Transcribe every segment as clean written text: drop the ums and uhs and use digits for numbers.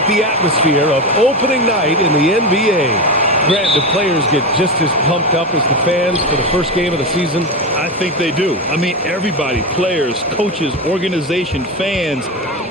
like the atmosphere of opening night in the NBA. Grant, do players get just as pumped up as the fans for the first game of the season? I think they do. I mean, everybody, players, coaches, organization, fans,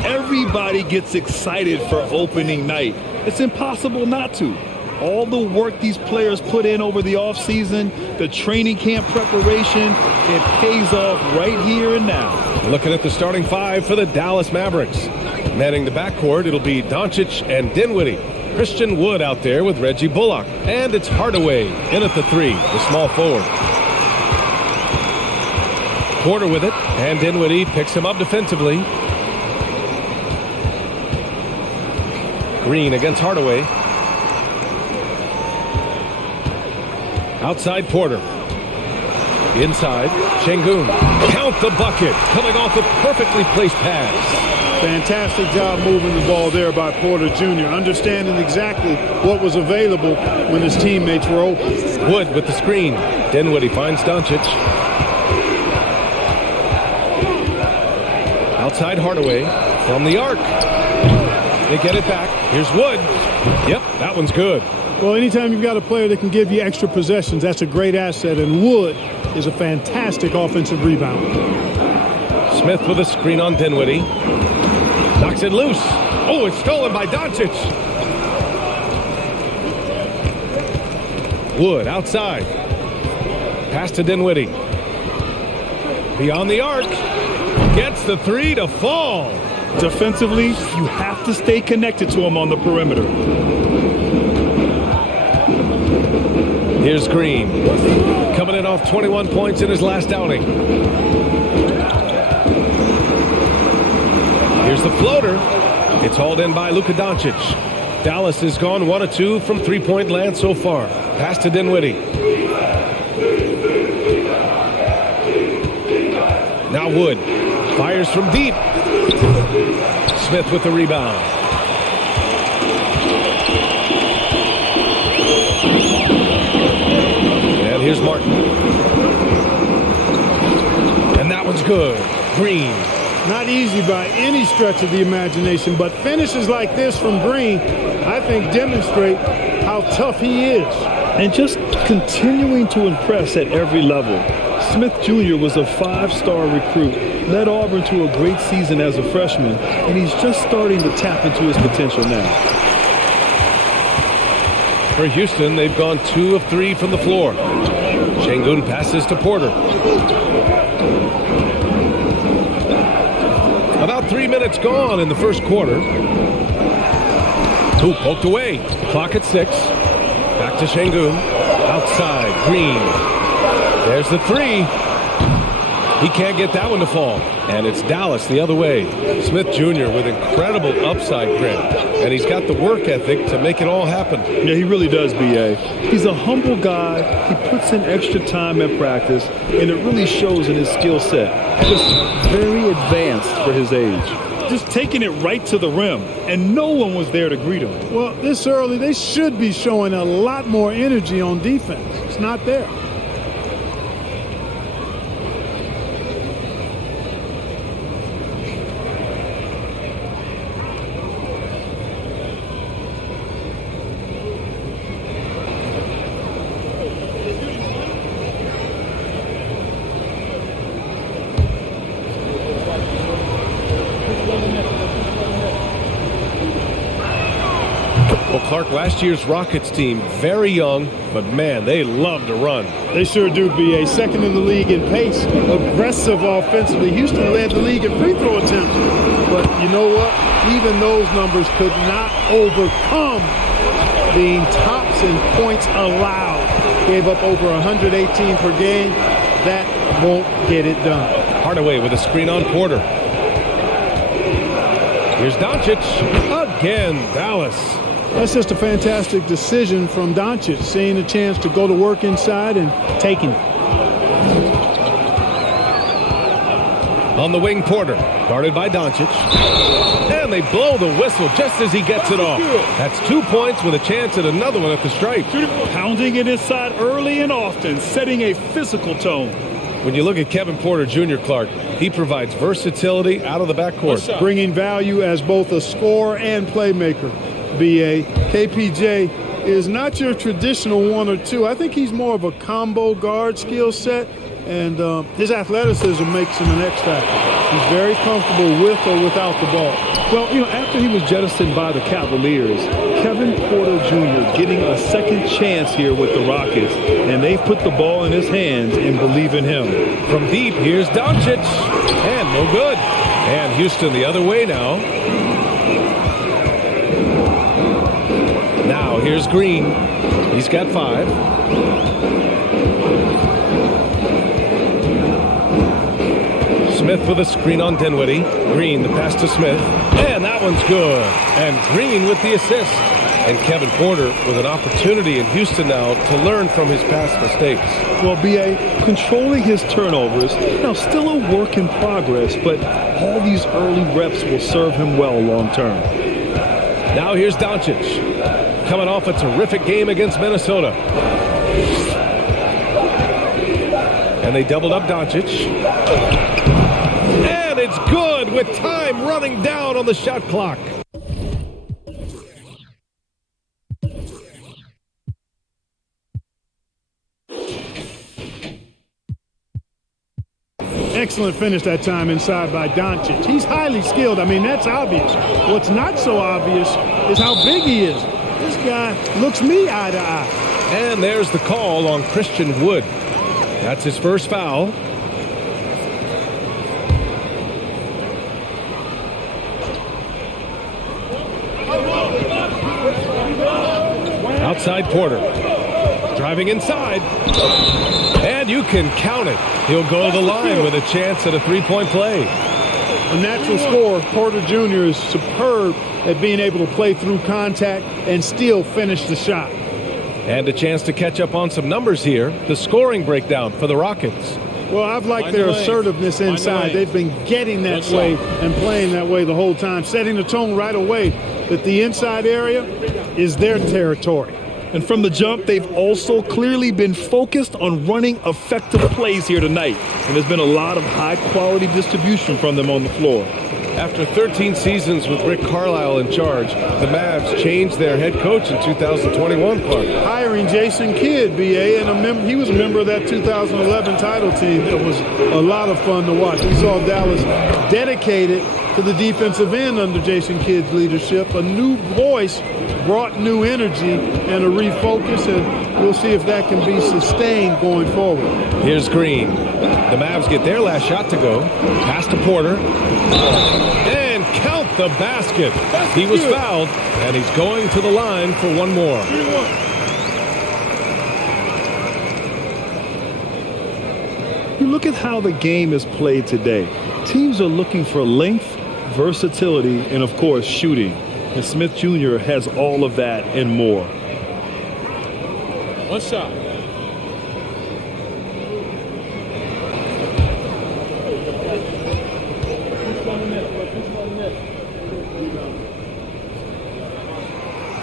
everybody gets excited for opening night. It's impossible not to. All the work these players put in over the offseason, the training camp preparation, it pays off right here and now. Looking at the starting five for the Dallas Mavericks. Manning the backcourt, it'll be Doncic and Dinwiddie. Christian Wood out there with Reggie Bullock. And it's Hardaway in at the three, the small forward. Porter with it, and Dinwiddie picks him up defensively. Green against Hardaway. Outside Porter. Inside, Şengün. Count the bucket, coming off a perfectly placed pass. Fantastic job moving the ball there by Porter Jr., understanding exactly what was available when his teammates were open. Wood with the screen. Dinwiddie finds Doncic. Outside Hardaway from the arc. They get it back. Here's Wood. Yep, that one's good. Well, anytime you've got a player that can give you extra possessions, that's a great asset, and Wood is a fantastic offensive rebounder. Smith with a screen on Dinwiddie. Knocks it loose. Oh, it's stolen by Doncic. Wood outside. Pass to Dinwiddie. Beyond the arc. Gets the three to fall. Defensively, you have to stay connected to him on the perimeter. Here's Green. Coming in off 21 points in his last outing. Here's the floater. It's hauled in by Luka Doncic. Dallas has gone 1 of 2 from three-point land so far. Pass to Dinwiddie. Now Wood. Fires from deep. Smith with the rebound. And here's Martin. And that one's good. Green. Not easy by any stretch of the imagination, but finishes like this from Green, I think, demonstrate how tough he is. And just continuing to impress at every level. Smith Jr. was a 5-star recruit, led Auburn to a great season as a freshman, and he's just starting to tap into his potential now. For Houston, they've gone 2 of 3 from the floor. Şengün passes to Porter. About 3 minutes gone in the first quarter. Hoop poked away. Clock at 6. Back to Şengün. Outside, Green. There's the three. He can't get that one to fall. And it's Dallas the other way. Smith Jr. with incredible upside grip. And he's got the work ethic to make it all happen. Yeah, he really does, B.A. He's a humble guy. He puts in extra time at practice, and it really shows in his skill set. Just very advanced for his age. Just taking it right to the rim, and no one was there to greet him. Well, this early, they should be showing a lot more energy on defense. It's not there. Well, Clark, last year's Rockets team, very young, but man, they love to run. They sure do, B.A. Second in the league in pace, aggressive offensively. Houston led the league in free throw attempts. But you know what? Even those numbers could not overcome being tops in points allowed. Gave up over 118 per game. That won't get it done. Hardaway with a screen on Porter. Here's Doncic. Again, Dallas. That's just a fantastic decision from Doncic, seeing a chance to go to work inside and taking it. On the wing, Porter, guarded by Doncic. And they blow the whistle just as he gets it off. That's 2 points with a chance at another one at the stripe. Pounding it inside early and often, setting a physical tone. When you look at Kevin Porter Jr., Clark, he provides versatility out of the backcourt. Bringing value as both a scorer and playmaker, B.A. KPJ is not your traditional 1 or 2. I think he's more of a combo guard skill set, and his athleticism makes him an X factor. He's very comfortable with or without the ball. Well, you know, after he was jettisoned by the Cavaliers, Kevin Porter Jr. getting a second chance here with the Rockets, and they've put the ball in his hands and believe in him. From deep, here's Doncic, and no good. And Houston the other way now. Now here's Green. He's got 5. Smith with a screen on Dinwiddie. Green, the pass to Smith. And that one's good. And Green with the assist. And Kevin Porter with an opportunity in Houston now to learn from his past mistakes. Well, B.A., controlling his turnovers, now still a work in progress, but all these early reps will serve him well long term. Now here's Doncic, coming off a terrific game against Minnesota. And they doubled up Doncic. And it's good with time running down on the shot clock. Excellent finish that time inside by Doncic. He's highly skilled. I mean, that's obvious. What's not so obvious is how big he is. This guy looks me eye to eye. And there's the call on Christian Wood. That's his first foul. Outside Porter. Driving inside. And you can count it. He'll go to the line with a chance at a three-point play. A natural scorer, Porter Jr. is superb at being able to play through contact and still finish the shot. And a chance to catch up on some numbers here. The scoring breakdown for the Rockets. Well, I've liked their assertiveness inside. They've been getting that way and playing that way the whole time, setting the tone right away that the inside area is their territory. And from the jump, they've also clearly been focused on running effective plays here tonight. And there's been a lot of high-quality distribution from them on the floor. After 13 seasons with Rick Carlisle in charge, the Mavs changed their head coach in 2021, Clark. Hiring Jason Kidd, B.A., and he was a member of that 2011 title team. It was a lot of fun to watch. We saw Dallas dedicated to the defensive end under Jason Kidd's leadership. A new voice brought new energy and a refocus, and we'll see if that can be sustained going forward. Here's Green. The Mavs get their last shot to go. Pass to Porter. And count the basket. He was fouled, and he's going to the line for one more. You look at how the game is played today. Teams are looking for length, versatility, and, of course, shooting. And Smith Jr. has all of that and more. One shot.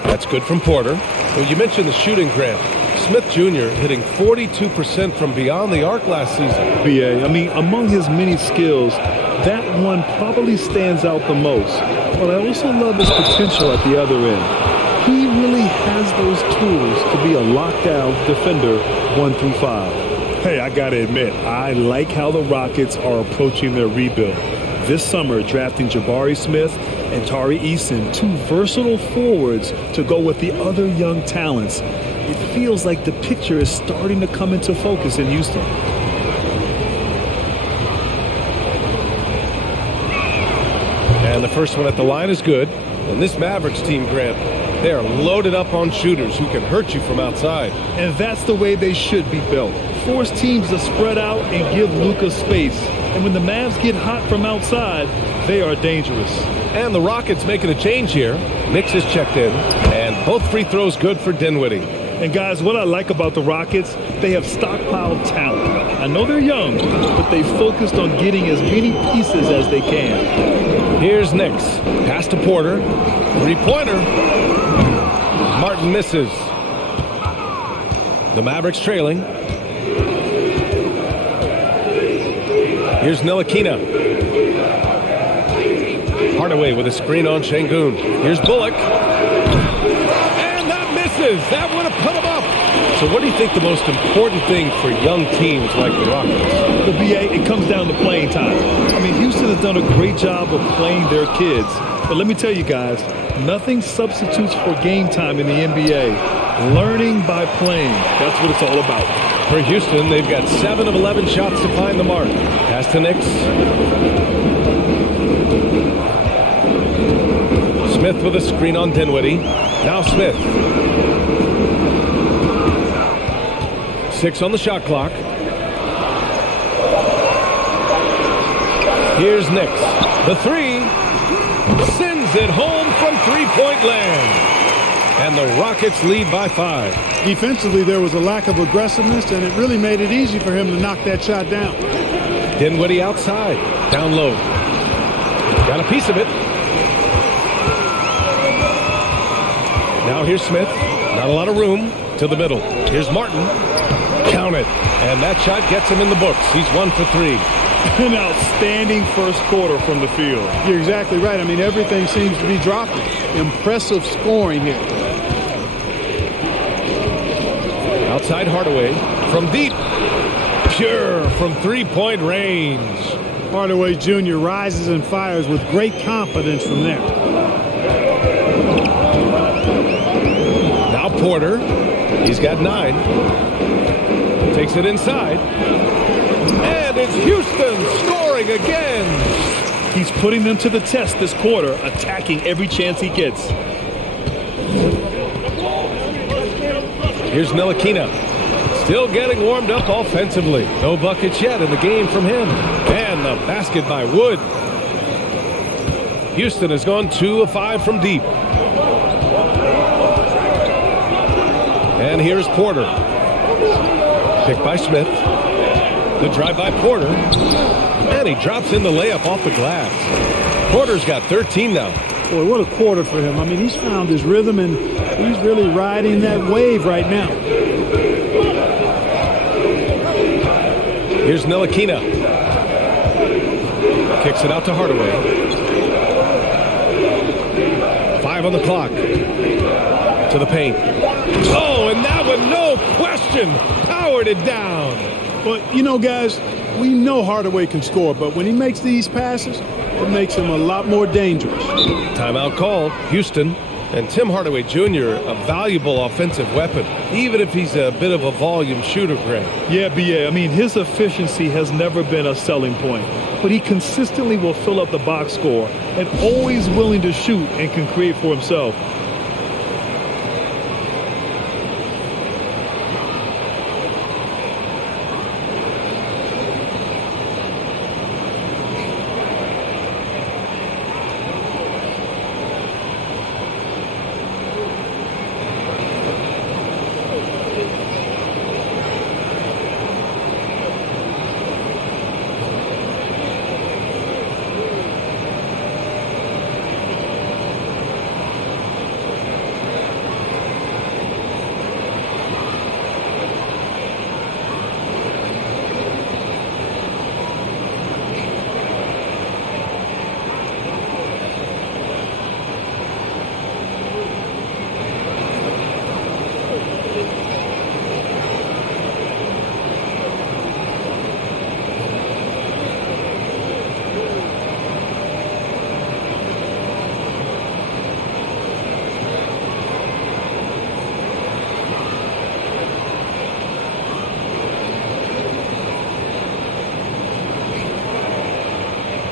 That's good from Porter. Well, you mentioned the shooting, Grant. Smith Jr. hitting 42% from beyond the arc last season. B.A., I mean, among his many skills, that one probably stands out the most. But I also love his potential at the other end. He really has those tools to be a lockdown defender 1 through 5. Hey, I got to admit, I like how the Rockets are approaching their rebuild. This summer, drafting Jabari Smith and Tari Eason, two versatile forwards to go with the other young talents. It feels like the picture is starting to come into focus in Houston. And the first one at the line is good. And this Mavericks team, Grant, they are loaded up on shooters who can hurt you from outside. And that's the way they should be built. Force teams to spread out and give Luka space. And when the Mavs get hot from outside, they are dangerous. And the Rockets making a change here. Nix is checked in. And both free throws good for Dinwiddie. And guys, what I like about the Rockets, they have stockpiled talent. I know they're young, but they focused on getting as many pieces as they can. Here's Nix. Pass to Porter. Three-pointer. Martin misses. The Mavericks trailing. Here's Ntilikina. Hardaway with a screen on Şengün. Here's Bullock. And that misses. That would have put him up. So what do you think the most important thing for young teams like the Rockets? The BA, it comes down to playing time. I mean, Houston has done a great job of playing their kids. But let me tell you guys, nothing substitutes for game time in the NBA. Learning by playing. That's what it's all about. For Houston, they've got 7 of 11 shots to find the mark. Pass to Nix. Smith with a screen on Dinwiddie. Now Smith. 6 on the shot clock. Here's Nix. The 3. Sends it home from three-point land. And the Rockets lead by 5. Defensively, there was a lack of aggressiveness, and it really made it easy for him to knock that shot down. Dinwiddie outside. Down low. Got a piece of it. Now here's Smith. Not a lot of room. To the middle. Here's Martin. Count it. And that shot gets him in the books. He's 1 for 3. An outstanding first quarter from the field. You're exactly right. I mean, everything seems to be dropping. Impressive scoring here. Outside Hardaway. From deep. Pure from three-point range. Hardaway Jr. rises and fires with great confidence from there. Now Porter. He's got 9. Takes it inside. And it's Houston scoring again. He's putting them to the test this quarter, attacking every chance he gets. Here's Ntilikina. Still getting warmed up offensively. No buckets yet in the game from him. And the basket by Wood. Houston has gone 2 of 5 from deep. And here's Porter. Picked by Smith. The drive by Porter. And he drops in the layup off the glass. Porter's got 13 now. Boy, what a quarter for him. I mean, he's found his rhythm, and he's really riding that wave right now. Here's Ntilikina. Kicks it out to Hardaway. 5 on the clock. To the paint. Oh, and that one, no question, powered it down. But, you know, guys, we know Hardaway can score, but when he makes these passes, it makes him a lot more dangerous. Timeout call, Houston. And Tim Hardaway Jr., a valuable offensive weapon, even if he's a bit of a volume shooter, Greg. Yeah, BA. I mean, his efficiency has never been a selling point, but he consistently will fill up the box score and always willing to shoot and can create for himself.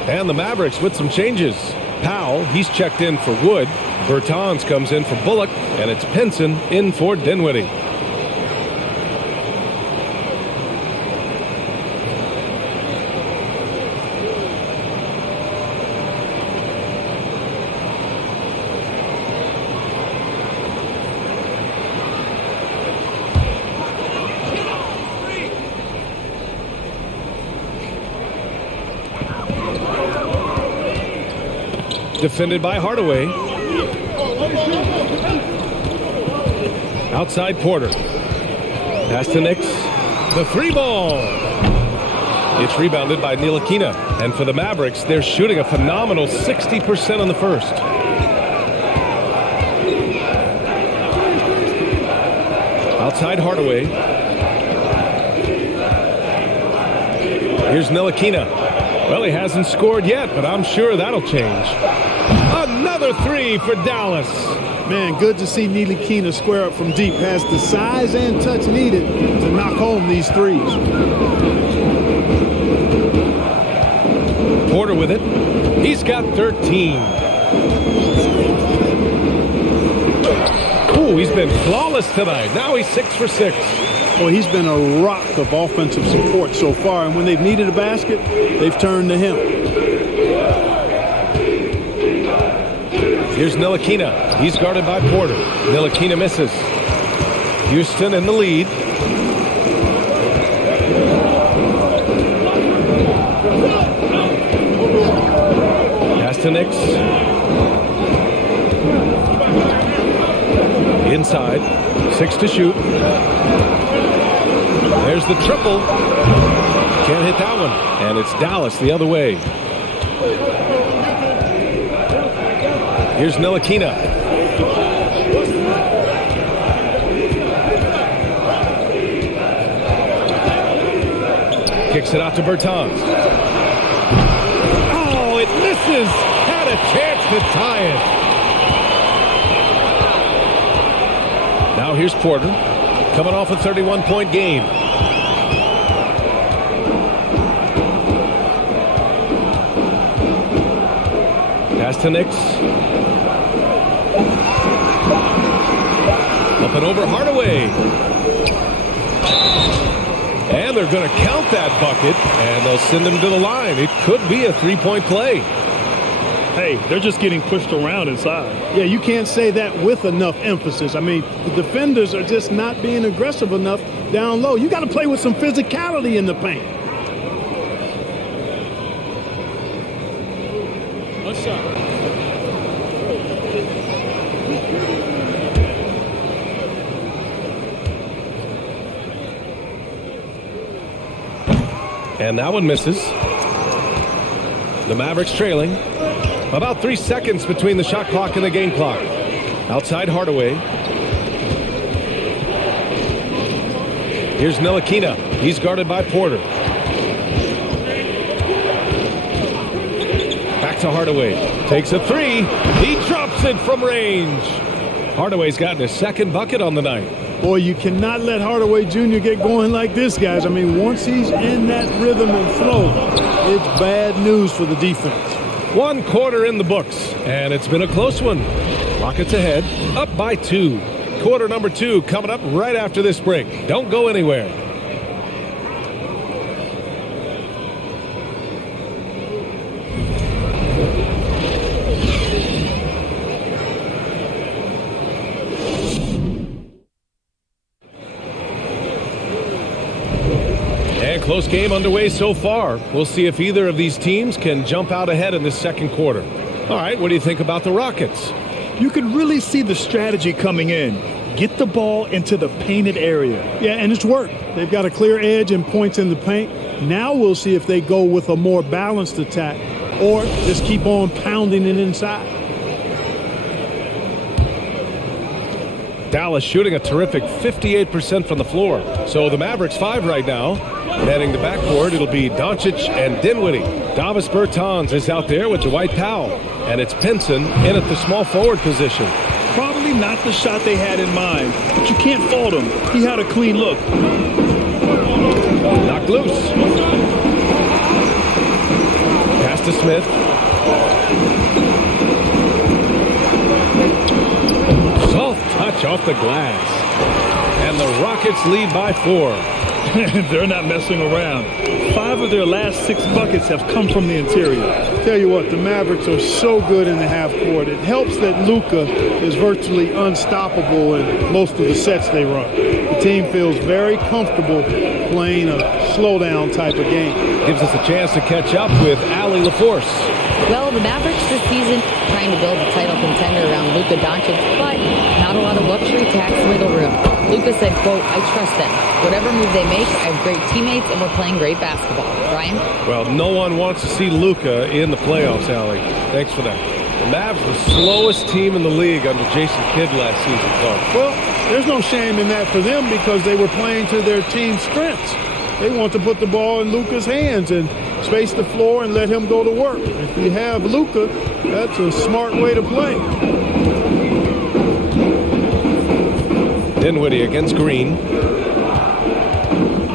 And the Mavericks with some changes. Powell, he's checked in for Wood. Bertans comes in for Bullock. And it's Pinson in for Dinwiddie. Defended by Hardaway. Outside Porter. Pass to Nix. The 3 ball. It's rebounded by Ntilikina. And for the Mavericks, they're shooting a phenomenal 60% on the first. Outside Hardaway. Here's Ntilikina. Well, he hasn't scored yet, but I'm sure that'll change. Another three for Dallas. Man, good to see Ntilikina square up from deep. Has the size and touch needed to knock home these threes. Porter with it. He's got 13. Ooh, he's been flawless tonight. Now he's 6 for 6. Well, he's been a rock of offensive support so far, and when they've needed a basket, they've turned to him. Here's Ntilikina. He's guarded by Porter. Ntilikina misses. Houston in the lead. Pass to Nix. Inside. 6 to shoot. There's the triple. Can't hit that one. And it's Dallas the other way. Here's Ntilikina. Kicks it out to Bertans. Oh, it misses. Had a chance to tie it. Now here's Porter. Coming off a 31-point game. Pass to Nix. Up and over Hardaway. And they're going to count that bucket, and they'll send him to the line. It could be a three-point play. Hey, they're just getting pushed around inside. Yeah, you can't say that with enough emphasis. I mean, the defenders are just not being aggressive enough down low. You got to play with some physicality in the paint. One shot. And that one misses. The Mavericks trailing. About 3 seconds between the shot clock and the game clock. Outside Hardaway. Here's Ntilikina. He's guarded by Porter. Back to Hardaway. Takes a three. He drops it from range. Hardaway's gotten his second bucket on the night. Boy, you cannot let Hardaway Jr. get going like this, guys. I mean, once he's in that rhythm and flow, it's bad news for the defense. 1 quarter in the books, and it's been a close one. Rockets ahead, up by 2. Quarter number 2 coming up right after this break. Don't go anywhere. Close game underway so far. We'll see if either of these teams can jump out ahead in this second quarter. All right, what do you think about the Rockets? You can really see the strategy coming in. Get the ball into the painted area. Yeah, and it's worked. They've got a clear edge and points in the paint. Now we'll see if they go with a more balanced attack or just keep on pounding it inside. Dallas shooting a terrific 58% from the floor. So the Mavericks 5 right now. Heading to backcourt, it'll be Doncic and Dinwiddie. Davis Bertans is out there with Dwight Powell. And it's Pinson in at the small forward position. Probably not the shot they had in mind, but you can't fault him. He had a clean look. Knocked loose. Pass to Smith. Soft touch off the glass. And the Rockets lead by 4. They're not messing around. 5 of their last 6 buckets have come from the interior. Tell you what, the Mavericks are so good in the half court. It helps that Luka is virtually unstoppable in most of the sets they run. The team feels very comfortable playing a slowdown type of game. Gives us a chance to catch up with Allie LaForce. Well, the Mavericks this season trying to build a title contender around Luka Doncic, but not a lot of luxury tax wiggle room. Luka Luka said, quote, "I trust them. Whatever move they make, I have great teammates and we're playing great basketball." Brian? Well, no one wants to see Luka in the playoffs, Allie. Thanks for that. The Mavs, the slowest team in the league under Jason Kidd last season, Clark. Well, there's no shame in that for them because they were playing to their team's strengths. They want to put the ball in Luka's hands and space the floor and let him go to work. If you have Luka, that's a smart way to play. Dinwiddie against Green.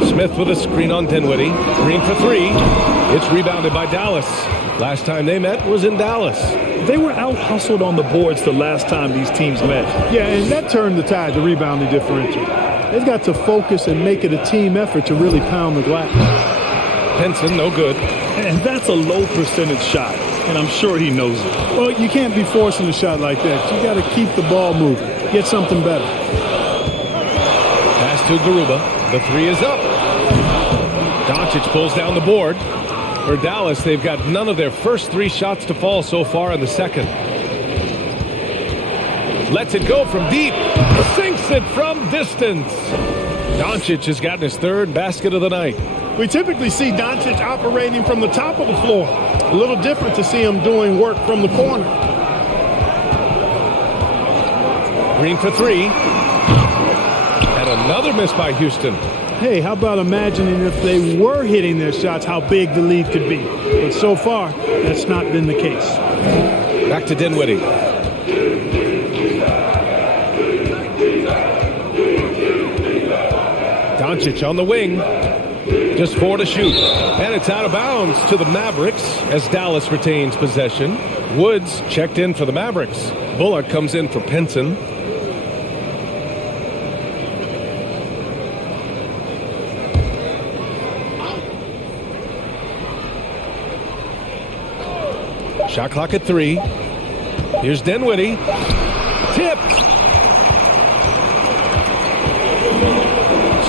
Smith with a screen on Dinwiddie. Green for three. It's rebounded by Dallas. Last time they met was in Dallas. They were out-hustled on the boards the last time these teams met. Yeah, and that turned the tide, the rebounding differential. They've got to focus and make it a team effort to really pound the glass. Pinson, no good. And that's a low percentage shot, and I'm sure he knows it. Well, you can't be forcing a shot like that. You got to keep the ball moving. Get something better. Pass to Garuba. The three is up. Doncic pulls down the board. For Dallas, they've got none of their first three shots to fall so far in the second. Lets it go from deep. Sinks it from distance. Doncic has gotten his third basket of the night. We typically see Doncic operating from the top of the floor. A little different to see him doing work from the corner. Green for three. And another miss by Houston. Hey, how about imagining if they were hitting their shots, how big the lead could be. But so far, that's not been the case. Back to Dinwiddie. Doncic on the wing. Just 4 to shoot. And it's out of bounds to the Mavericks as Dallas retains possession. Woods checked in for the Mavericks. Bullock comes in for Pinson. Shot clock at 3. Here's Dinwiddie. Tipped.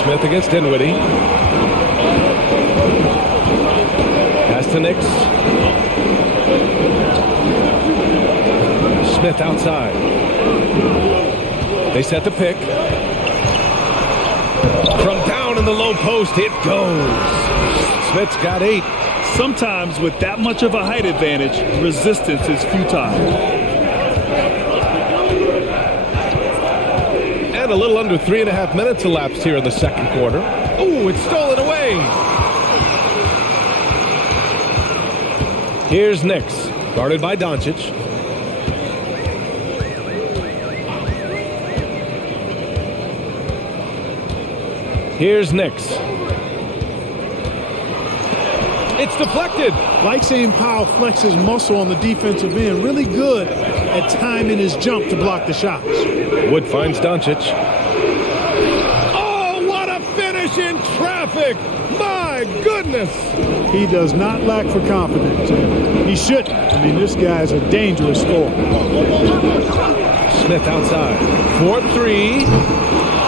Smith against Dinwiddie. Pass to Nix. Smith outside. They set the pick. From down in the low post, it goes. Smith's got 8. Sometimes with that much of a height advantage, resistance is futile. And a little under 3.5 minutes elapsed here in the second quarter. Oh, it's stolen away. Here's Nix, guarded by Doncic. Here's Nix. It's deflected. Like seeing Powell flex his muscle on the defensive end. Really good at timing his jump to block the shots. Wood finds Doncic. Oh, what a finish in traffic. My goodness. He does not lack for confidence. He shouldn't. I mean, this guy's a dangerous scorer. Smith outside. 4-3.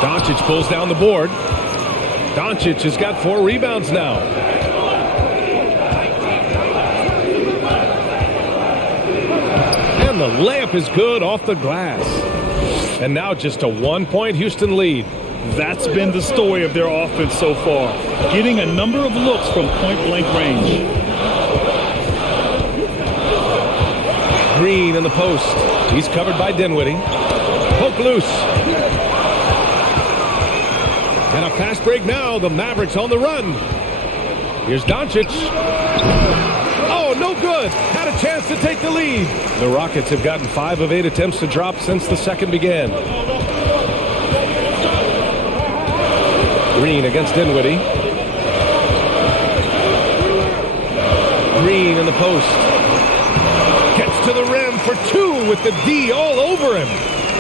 Doncic pulls down the board. Doncic has got 4 rebounds now. And the layup is good off the glass. And now just a 1-point Houston lead. That's been the story of their offense so far, getting a number of looks from point-blank range. Green in the post. He's covered by Dinwiddie. Poke loose. And a fast break now. The Mavericks on the run. Here's Doncic. Oh, no good. Had a chance to take the lead. The Rockets have gotten 5 of 8 attempts to drop since the second began. Green against Dinwiddie. Green in the post. Gets to the rim for 2 with the D all over him.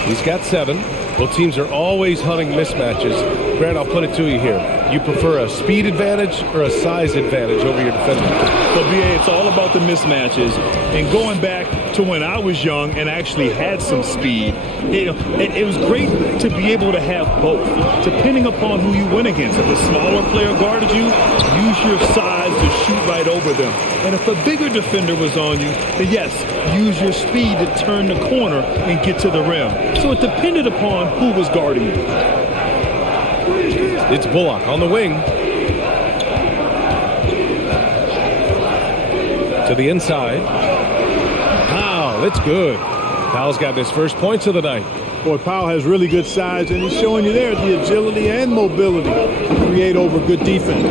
He's got 7. Well, teams are always hunting mismatches. Grant, I'll put it to you here. You prefer a speed advantage or a size advantage over your defender? So, BA, it's all about the mismatches. And going back to when I was young and actually had some speed, it was great to be able to have both, depending upon who you went against. If a smaller player guarded you, use your size to shoot right over them. And if a bigger defender was on you, then yes, use your speed to turn the corner and get to the rim. So it depended upon who was guarding you. It's Bullock on the wing. To the inside. Powell, it's good. Powell's got his first points of the night. Boy, Powell has really good size, and he's showing you there the agility and mobility to create over good defense.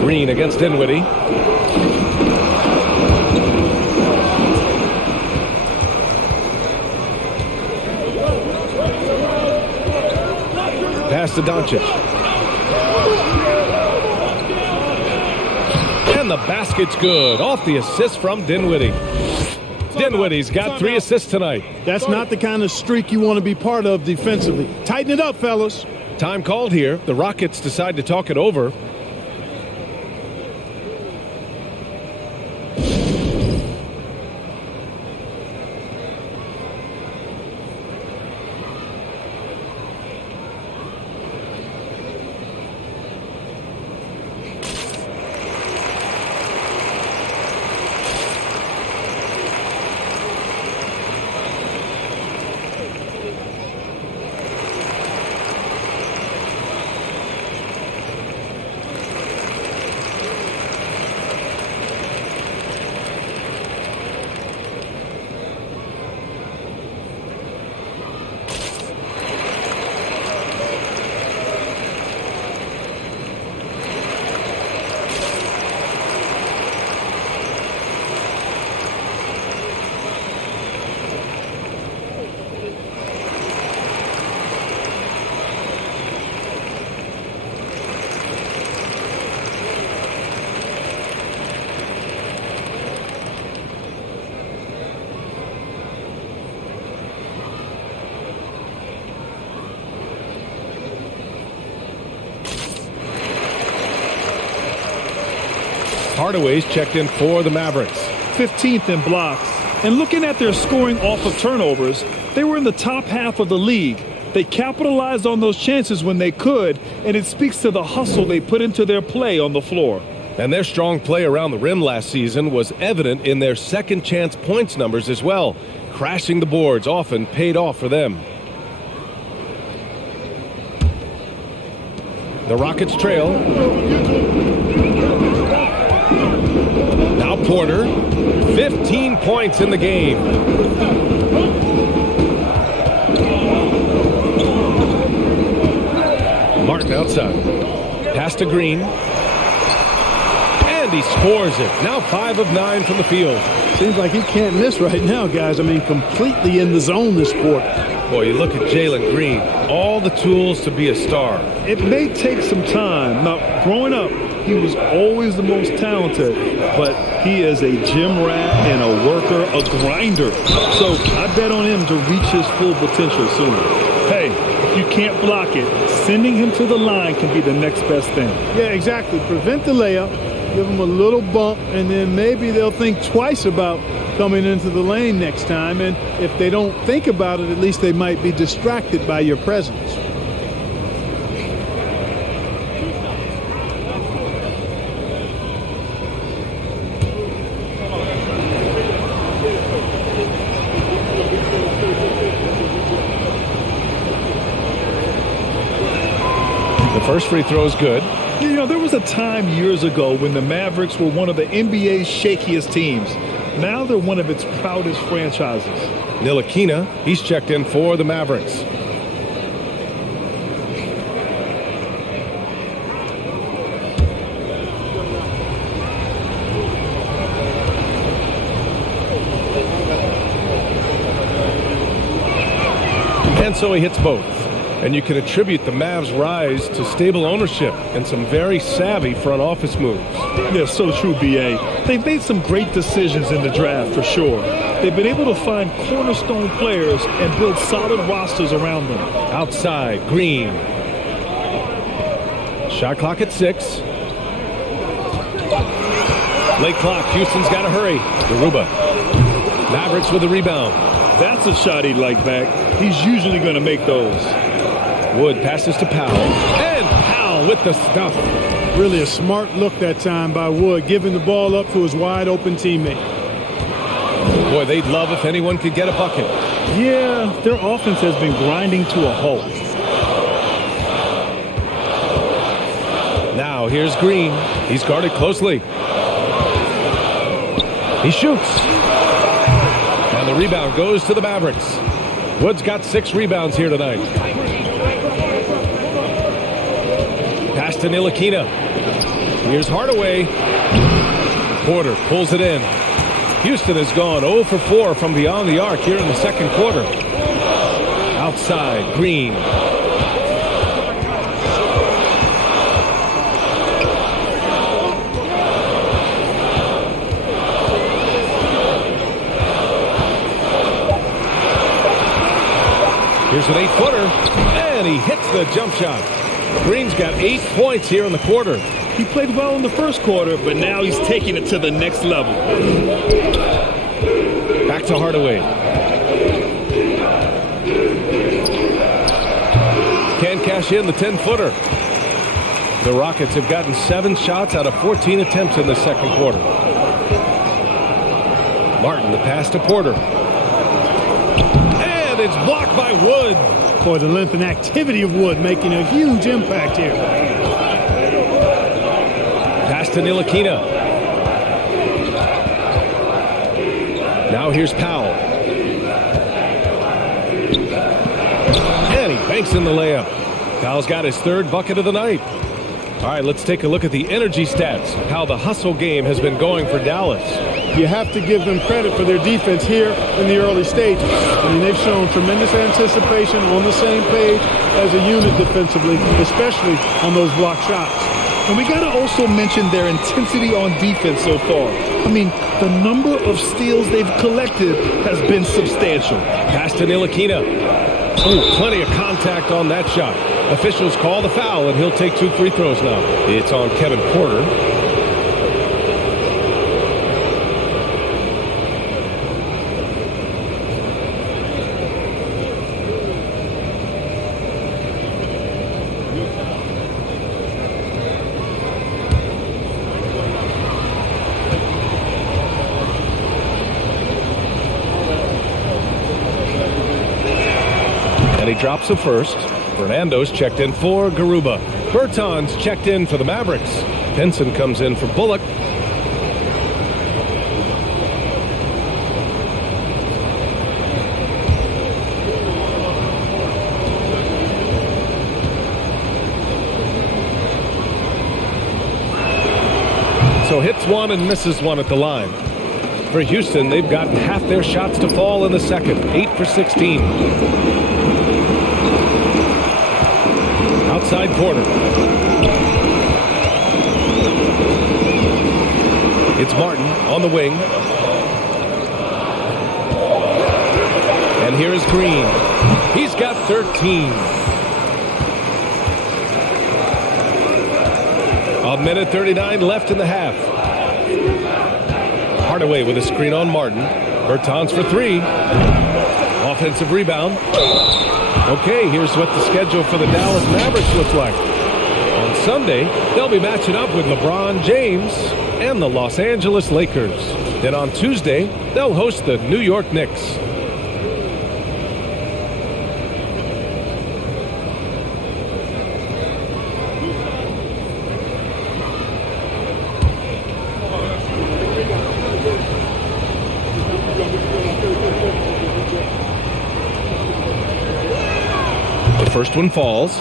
Green against Dinwiddie. Pass to Doncic. And the basket's good. Off the assist from Dinwiddie. Dinwiddie's got 3 assists tonight. That's not the kind of streak you want to be part of defensively. Tighten it up, fellas. Time called here. The Rockets decide to talk it over. Hardaway's checked in for the Mavericks. 15th in blocks. And looking at their scoring off of turnovers, they were in the top half of the league. They capitalized on those chances when they could, and it speaks to the hustle they put into their play on the floor. And their strong play around the rim last season was evident in their second chance points numbers as well. Crashing the boards often paid off for them. The Rockets trail. Now Porter, 15 points in the game. Martin outside. Pass to Green. And he scores it. Now 5 of 9 from the field. Seems like he can't miss right now, guys. I mean, completely in the zone this quarter. Boy, you look at Jalen Green. All the tools to be a star. It may take some time. Now, growing up, he was always the most talented, but he is a gym rat and a worker, a grinder. So I bet on him to reach his full potential sooner. Hey, if you can't block it, sending him to the line can be the next best thing. Yeah, exactly. Prevent the layup, give him a little bump, and then maybe they'll think twice about coming into the lane next time. And if they don't think about it, at least they might be distracted by your presence. The first free throw is good. You know, there was a time years ago when the Mavericks were one of the NBA's shakiest teams. Now they're one of its proudest franchises. Ntilikina, he's checked in for the Mavericks. And so he hits both. And you can attribute the Mavs' rise to stable ownership and some very savvy front office moves. Yeah, so true, B.A. They've made some great decisions in the draft, for sure. They've been able to find cornerstone players and build solid rosters around them. Outside, Green. Shot clock at 6. Late clock, Houston's got to hurry. Garuba. Mavericks with the rebound. That's a shot he'd like back. He's usually going to make those. Wood passes to Powell. And Powell with the stuff. Really a smart look that time by Wood, giving the ball up to his wide open teammate. Boy, they'd love if anyone could get a bucket. Yeah, their offense has been grinding to a halt. Now here's Green. He's guarded closely. He shoots. And the rebound goes to the Mavericks. Wood's got 6 rebounds here tonight. Pass to Ntilikina. Here's Hardaway. Porter pulls it in. Houston has gone 0 for 4 from beyond the arc here in the second quarter. Outside, Green. Here's an 8-footer, and he hits the jump shot. Green's got 8 points here in the quarter. He played well in the first quarter, but now he's taking it to the next level. Back to Hardaway. Can't cash in the 10-footer. The Rockets have gotten 7 shots out of 14 attempts in the second quarter. Martin, the pass to Porter. And it's blocked by Wood. Boy, the length and activity of Wood making a huge impact here. Pass to Ntilikina. Now here's Powell. And he banks in the layup. Powell's got his 3rd bucket of the night. All right, let's take a look at the energy stats, how the hustle game has been going for Dallas. You have to give them credit for their defense here in the early stages. I mean, they've shown tremendous anticipation, on the same page as a unit defensively, especially on those block shots. And we got to also mention their intensity on defense so far. I mean, the number of steals they've collected has been substantial. Pass to Ntilikina. Ooh, plenty of contact on that shot. Officials call the foul, and he'll take 2 free throws now. It's on Kevin Porter. And he drops the first. Fernando's checked in for Garuba. Bertans checked in for the Mavericks. Henson comes in for Bullock. So hits one and misses one at the line. For Houston, they've gotten half their shots to fall in the second. 8 for 16. Outside Porter. It's Martin on the wing. And here is Green. He's got 13. A minute 39 left in the half. Hardaway with a screen on Martin. Bertans for 3. Offensive rebound. Okay, here's what the schedule for the Dallas Mavericks looks like. On Sunday, they'll be matching up with LeBron James and the Los Angeles Lakers. Then on Tuesday, they'll host the New York Knicks. The first one falls.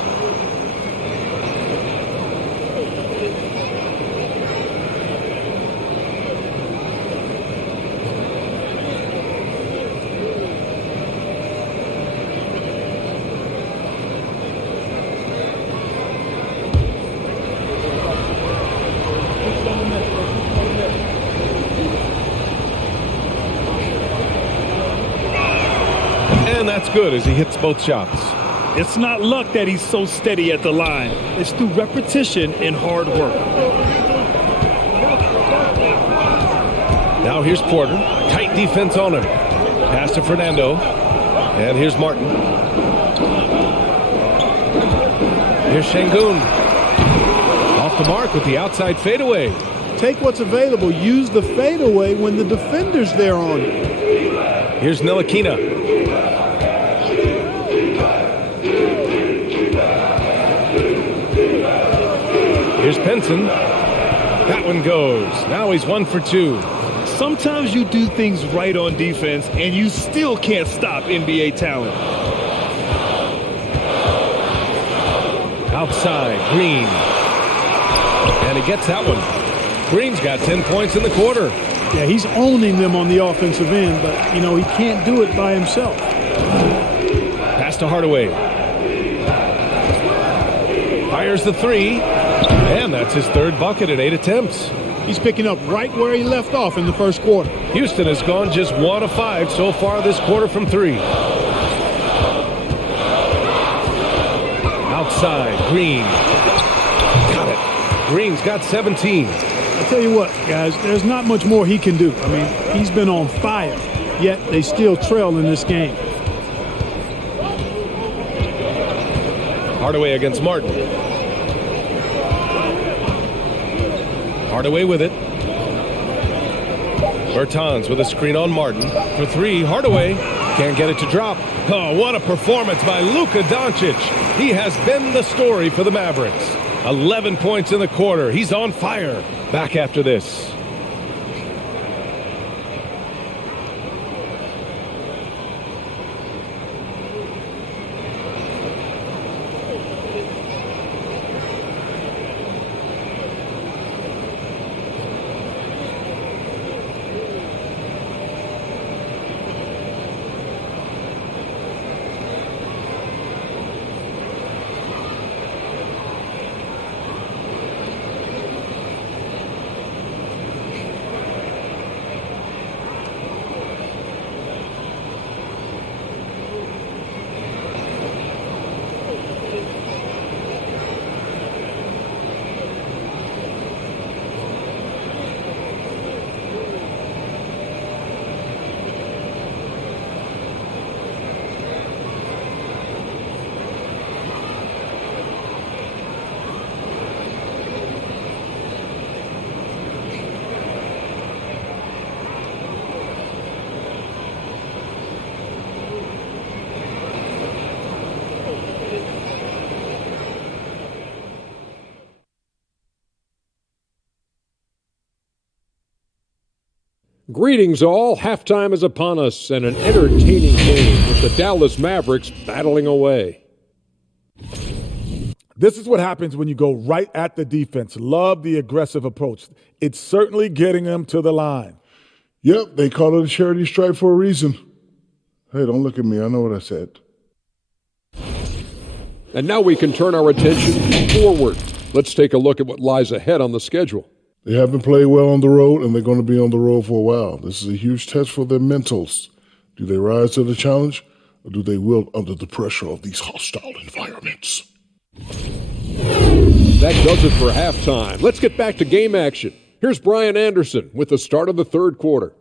And that's good as he hits both shots. It's not luck that he's so steady at the line. It's through repetition and hard work. Now here's Porter. Tight defense on him. Pass to Fernando. And here's Martin. Here's Şengün. Off the mark with the outside fadeaway. Take what's available. Use the fadeaway when the defender's there on you. Here's Ntilikina. Here's Pinson. That one goes. Now he's 1 for 2. Sometimes you do things right on defense, and you still can't stop NBA talent. Outside, Green. And he gets that one. Green's got 10 points in the quarter. Yeah, he's owning them on the offensive end, but, you know, he can't do it by himself. Pass to Hardaway. Fires the 3. And that's his 3rd bucket at 8 attempts. He's picking up right where he left off in the first quarter. Houston has gone just 1 of 5 so far this quarter from 3. Outside, Green. Got it. Green's got 17. I tell you what, guys, there's not much more he can do. I mean, he's been on fire, yet they still trail in this game. Hardaway against Martin. Hardaway with it. Bertans with a screen on Martin. For 3, Hardaway can't get it to drop. Oh, what a performance by Luka Doncic. He has been the story for the Mavericks. 11 points in the quarter. He's on fire. Back after this. Greetings all, halftime is upon us and an entertaining game with the Dallas Mavericks battling away. This is what happens when you go right at the defense. Love the aggressive approach. It's certainly getting them to the line. Yep, they call it a charity stripe for a reason. Hey, don't look at me. I know what I said. And now we can turn our attention forward. Let's take a look at what lies ahead on the schedule. They haven't played well on the road, and they're going to be on the road for a while. This is a huge test for their mentals. Do they rise to the challenge, or do they wilt under the pressure of these hostile environments? That does it for halftime. Let's get back to game action. Here's Brian Anderson with the start of the third quarter.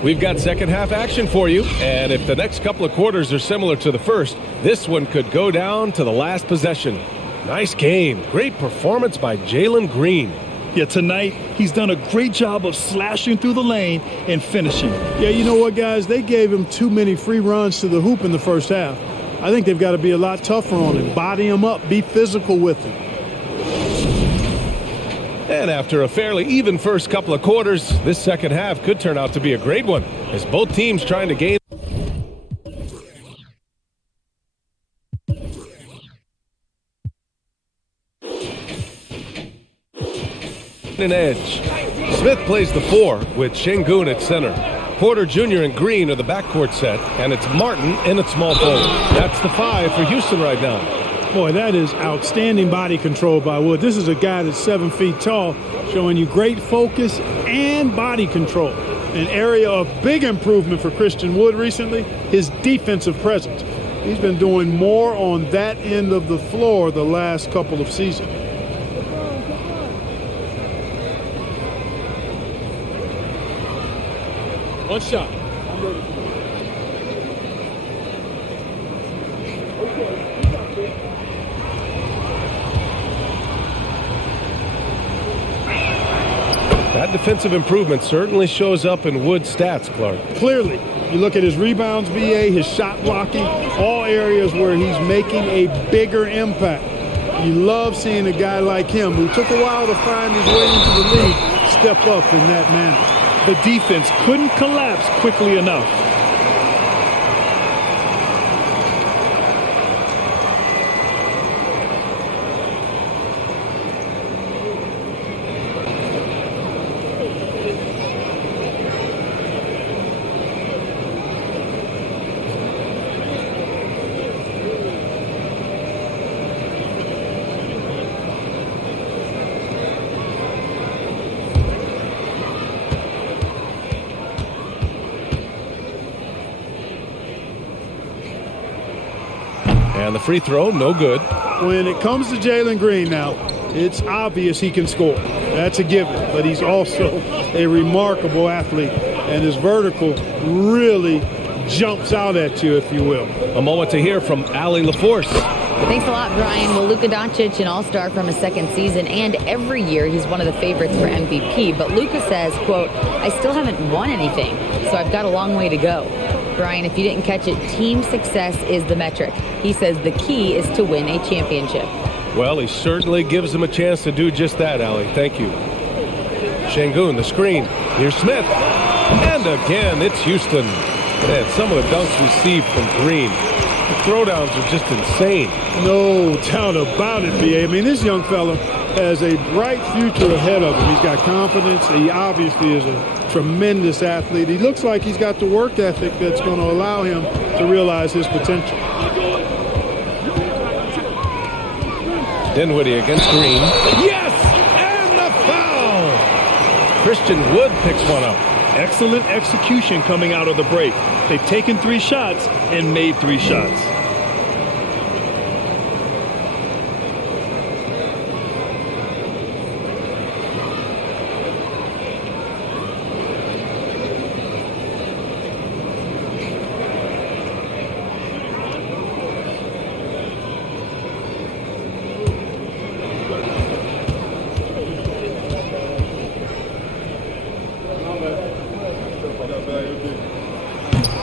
We've got second half action for you, and if the next couple of quarters are similar to the first, this one could go down to the last possession. Nice game. Great performance by Jalen Green. Yeah, tonight he's done a great job of slashing through the lane and finishing. Yeah, you know what, guys? They gave him too many free runs to the hoop in the first half. I think they've got to be a lot tougher on him, body him up, be physical with him. And after a fairly even first couple of quarters, this second half could turn out to be a great one, as both teams trying to gain an edge. Smith plays the 4 with Şengün at center. Porter Jr. and Green are the backcourt set, and it's Martin in at small forward. That's the 5 for Houston right now. Boy, that is outstanding body control by Wood. This is a guy that's 7 feet tall, showing you great focus and body control. An area of big improvement for Christian Wood recently, his defensive presence. He's been doing more on that end of the floor the last couple of seasons. One shot. That defensive improvement certainly shows up in Wood's stats, Clark. Clearly, you look at his rebounds, BA, his shot blocking, all areas where he's making a bigger impact. You love seeing a guy like him who took a while to find his way into the league step up in that manner. The defense couldn't collapse quickly enough. And the free throw, no good. When it comes to Jalen Green now, it's obvious he can score. That's a given, but he's also a remarkable athlete, and his vertical really jumps out at you, if you will. A moment to hear from Allie LaForce. Thanks a lot, Brian. Well, Luka Doncic, an all-star from his second season, and every year he's one of the favorites for MVP. But Luka says, quote, I still haven't won anything, so I've got a long way to go. Brian, if you didn't catch it, team success is the metric. He says the key is to win a championship. Well, he certainly gives them a chance to do just that, Allie. Thank you. Şengün, the screen. Here's Smith. And again, it's Houston. Man, some of the dunks received from Green. The throwdowns are just insane. No doubt about it, B.A. I mean, this young fella has a bright future ahead of him. He's got confidence. He obviously is a tremendous athlete. He looks like he's got the work ethic that's going to allow him to realize his potential. Dinwiddie against Green. Yes! And the foul! Christian Wood picks one up. Excellent execution coming out of the break. They've taken 3 shots and made 3 shots.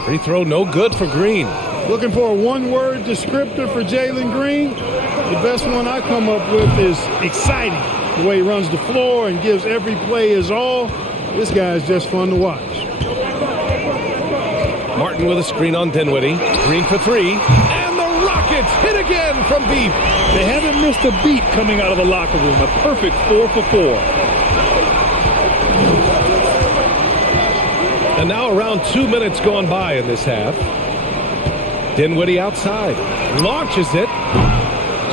Free throw no good for Green. Looking for a one-word descriptor for Jalen Green? The best one I come up with is exciting. The way he runs the floor and gives every play his all. This guy is just fun to watch. Martin with a screen on Dinwiddie. Green for 3. And the Rockets hit again from deep. They haven't missed a beat coming out of the locker room. A perfect 4 for 4. And now around 2 minutes gone by in this half. Dinwiddie outside. Launches it.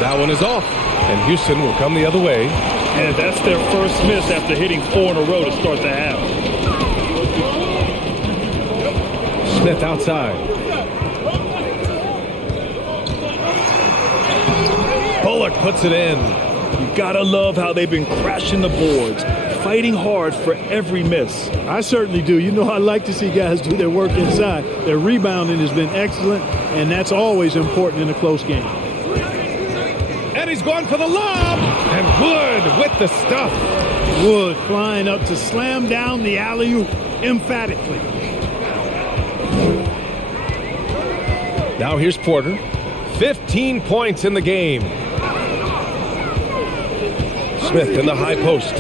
That one is off. And Houston will come the other way. And that's their first miss after hitting 4 in a row to start the half. Smith outside. Bullock puts it in. You gotta love how they've been crashing the boards, fighting hard for every miss. I certainly do. You know, I like to see guys do their work inside. Their rebounding has been excellent, and that's always important in a close game. And he's going for the lob. And Wood with the stuff. Wood flying up to slam down the alley-oop emphatically. Now here's Porter. 15 points in the game. Smith in the high post.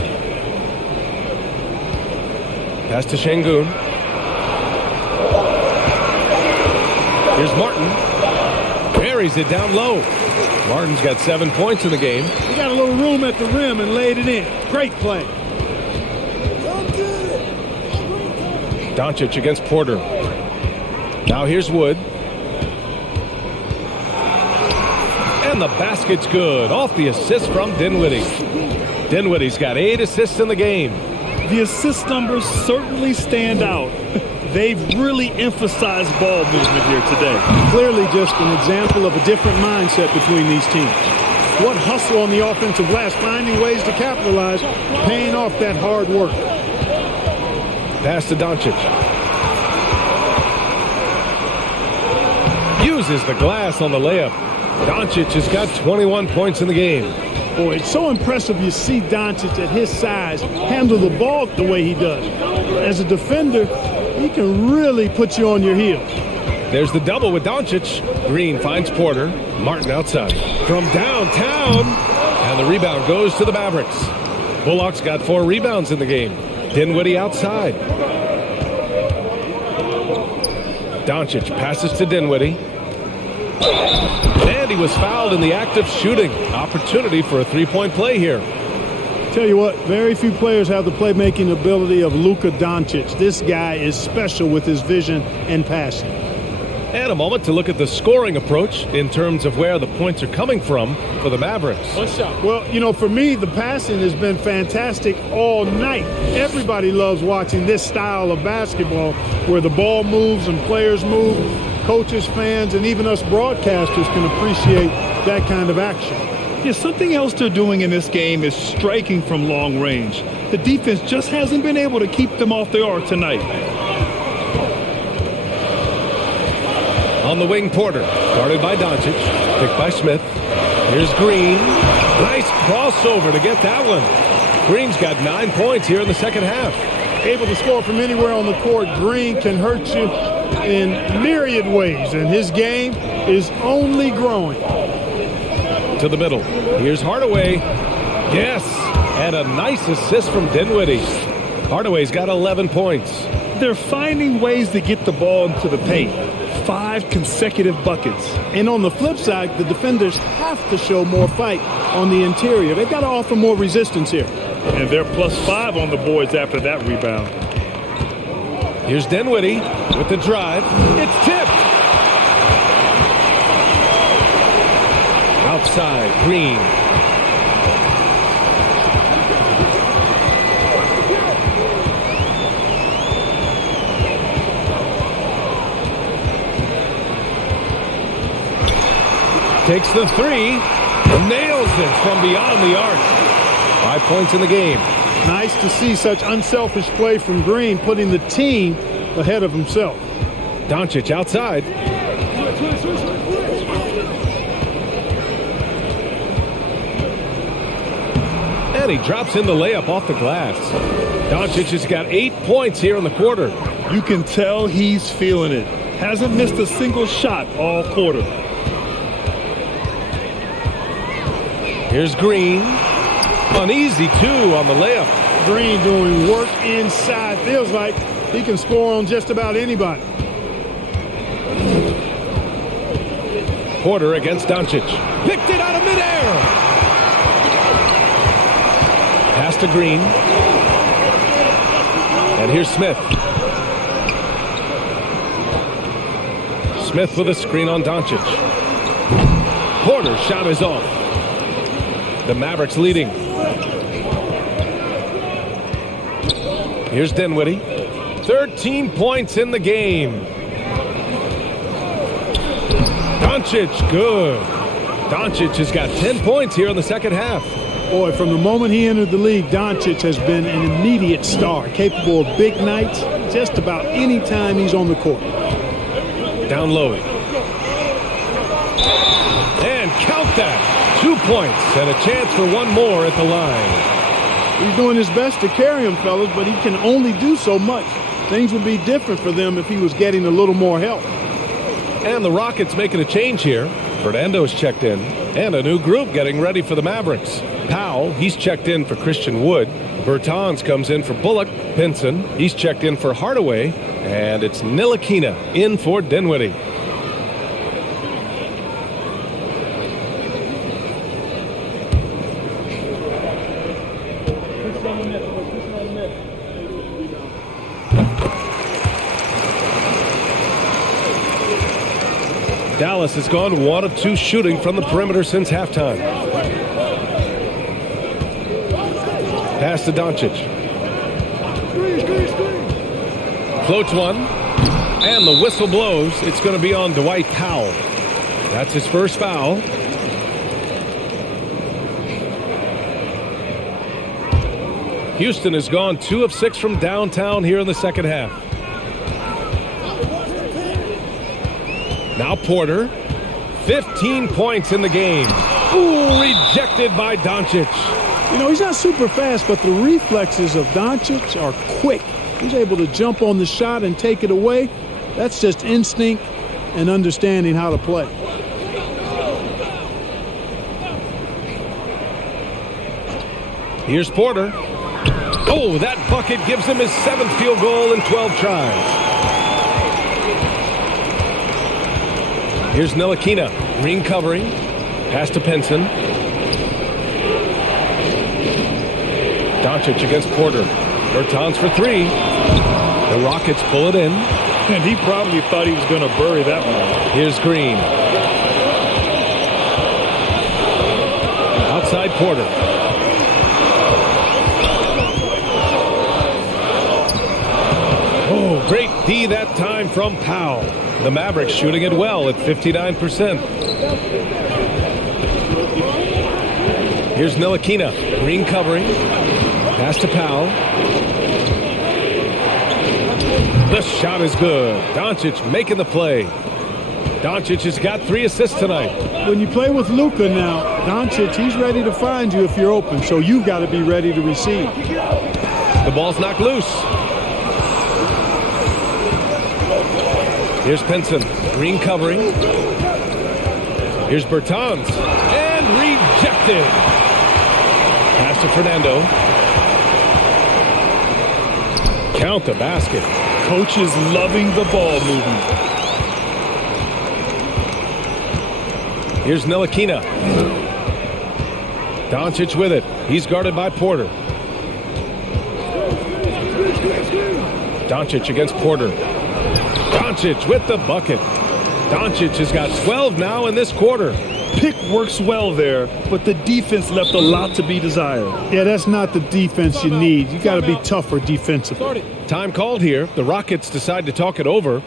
Pass to Şengün. Here's Martin. Buries it down low. Martin's got 7 points in the game. He got a little room at the rim and laid it in. Great play. Doncic against Porter. Now here's Wood. And the basket's good. Off the assist from Dinwiddie. Dinwiddie's got 8 assists in the game. The assist numbers certainly stand out. They've really emphasized ball movement here today. Clearly just an example of a different mindset between these teams. What hustle on the offensive glass, finding ways to capitalize, paying off that hard work. Pass to Doncic. Uses the glass on the layup. Doncic has got 21 points in the game. Boy, it's so impressive you see Doncic at his size handle the ball the way he does. As a defender, he can really put you on your heels. There's the double with Doncic. Green finds Porter. Martin outside. From downtown. And the rebound goes to the Mavericks. Bullock's got 4 rebounds in the game. Dinwiddie outside. Doncic passes to Dinwiddie. And he was fouled in the act of shooting. Opportunity for a three-point play here. Tell you what, very few players have the playmaking ability of Luka Doncic. This guy is special with his vision and passing. And a moment to look at the scoring approach in terms of where the points are coming from for the Mavericks. One shot. Well, you know, for me, the passing has been fantastic all night. Everybody loves watching this style of basketball where the ball moves and players move. Coaches, fans, and even us broadcasters can appreciate that kind of action. Yeah, something else they're doing in this game is striking from long range. The defense just hasn't been able to keep them off the arc tonight. On the wing, Porter, guarded by Doncic, picked by Smith. Here's Green. Nice crossover to get that one. Green's got 9 points here in the second half. Able to score from anywhere on the court, Green can hurt you in myriad ways, and his game is only growing. To the middle. Here's Hardaway. Yes, and a nice assist from Dinwiddie. Hardaway's got 11 points. They're finding ways to get the ball into the paint. 5 consecutive buckets. And on the flip side, the defenders have to show more fight on the interior. They've got to offer more resistance here. And they're +5 on the boards after that rebound. Here's Dinwiddie with the drive. It's tipped. Outside, Green. Takes the 3, nails it from beyond the arc. 5 points in the game. Nice to see such unselfish play from Green, putting the team ahead of himself. Doncic outside. And he drops in the layup off the glass. Doncic has got 8 points here in the quarter. You can tell he's feeling it. Hasn't missed a single shot all quarter. Here's Green. An easy 2 on the layup. Green doing work inside. Feels like he can score on just about anybody. Porter against Doncic. Picked it out of midair. Pass to Green. And here's Smith. Smith with a screen on Doncic. Porter's shot is off. The Mavericks leading. Here's Dinwiddie. 13 points in the game. Doncic, good. Doncic has got 10 points here in the second half. Boy, from the moment he entered the league, Doncic has been an immediate star, capable of big nights just about any time he's on the court. Down low. And count that. 2 points and a chance for one more at the line. He's doing his best to carry him, fellas, but he can only do so much. Things would be different for them if he was getting a little more help. And the Rockets making a change here. Fernando's checked in. And a new group getting ready for the Mavericks. Powell, he's checked in for Christian Wood. Bertans comes in for Bullock. Pinson, he's checked in for Hardaway. And it's Ntilikina in for Dinwiddie. Dallas has gone 1 of 2 shooting from the perimeter since halftime. Pass to Doncic. Floats one. And the whistle blows. It's going to be on Dwight Powell. That's his first foul. Houston has gone 2 of 6 from downtown here in the second half. Now Porter 15 points in the game. Ooh, rejected by Doncic. You know, he's not super fast, but the reflexes of Doncic are quick. He's able to jump on the shot and take it away. That's just instinct and understanding how to play. Here's Porter. Oh, that bucket gives him his 7th field goal in 12 tries. Here's Ntilikina. Green covering. Pass to Pinson. Doncic against Porter. Bertans for 3. The Rockets pull it in. And he probably thought he was going to bury that one. Here's Green. Outside Porter. Oh, great D that time from Powell. The Mavericks shooting it well at 59%. Here's Ntilikina. Green covering. Pass to Powell. The shot is good. Doncic making the play. Doncic has got 3 assists tonight. When you play with Luka now, Doncic, he's ready to find you if you're open, so you've got to be ready to receive. The ball's knocked loose. Here's Pinson. Green covering. Here's Bertans. And rejected. Pass to Fernando. Count the basket. Coach is loving the ball movement. Here's Ntilikina. Doncic with it. He's guarded by Porter. Doncic against Porter. Doncic with the bucket. Doncic has got 12 now in this quarter. Pick works well there, but the defense left a lot to be desired. Yeah, that's not the defense you need. You got to be tougher defensively. Time called here. The Rockets decide to talk it over.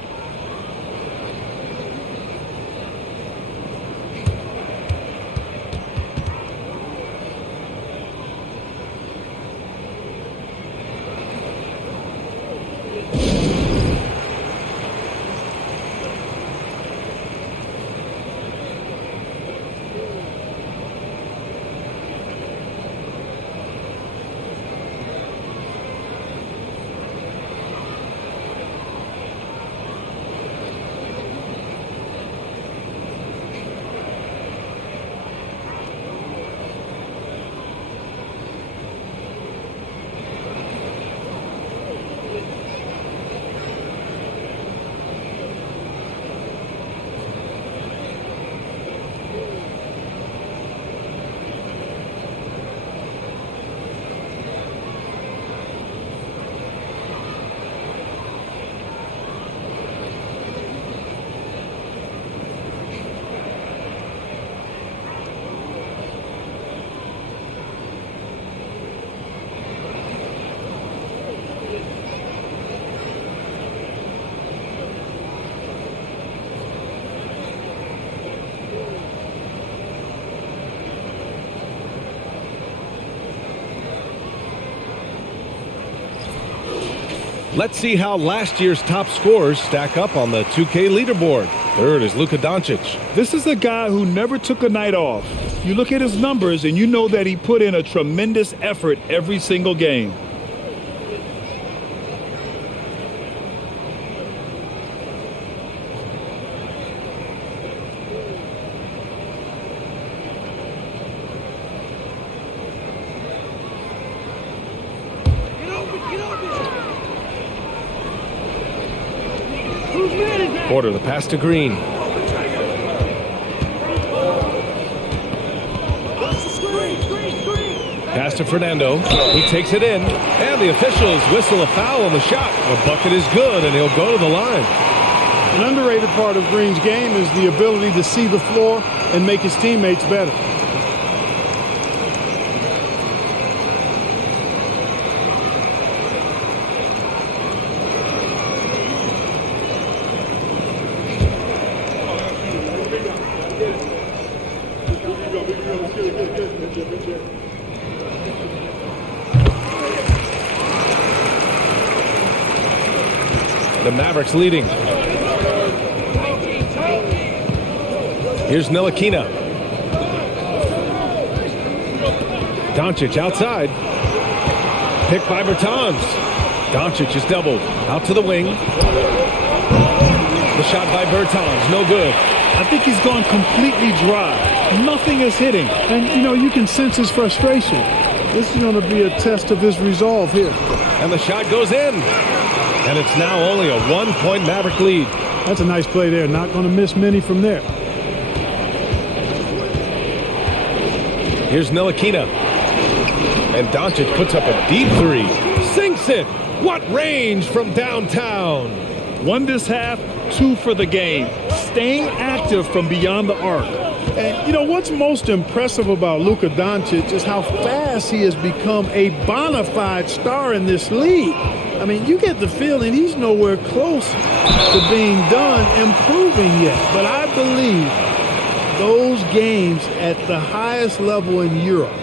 Let's see how last year's top scorers stack up on the 2K leaderboard. Third is Luka Doncic. This is a guy who never took a night off. You look at his numbers and you know that he put in a tremendous effort every single game. Porter, the pass to Green. Pass to Fernando. He takes it in, and the officials whistle a foul on the shot. The bucket is good, and he'll go to the line. An underrated part of Green's game is the ability to see the floor and make his teammates better. The Mavericks leading. Here's Ntilikina. Doncic outside. Picked by Bertans. Doncic is doubled. Out to the wing. The shot by Bertans. No good. I think he's gone completely dry. Nothing is hitting. And, you can sense his frustration. This is going to be a test of his resolve here. And the shot goes in. And it's now only a 1-point Maverick lead. That's a nice play there. Not going to miss many from there. Here's Ntilikina. And Doncic puts up a deep three. Sinks it. What range from downtown. 1 this half, 2 for the game. Staying active from beyond the arc. And, what's most impressive about Luka Doncic is how fast he has become a bona fide star in this league. I mean, you get the feeling he's nowhere close to being done improving yet. But I believe those games at the highest level in Europe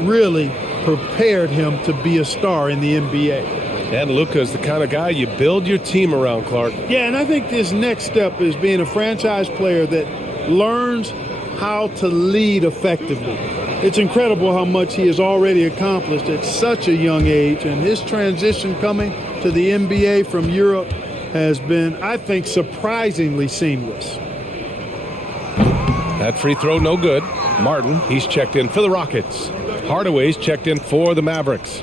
really prepared him to be a star in the NBA. And Luka is the kind of guy you build your team around, Clark. Yeah, and I think this next step is being a franchise player that learns how to lead effectively. It's incredible how much he has already accomplished at such a young age, and his transition coming to the NBA from Europe has been, I think, surprisingly seamless. That free throw no good. Martin, he's checked in for the Rockets. Hardaway's checked in for the Mavericks.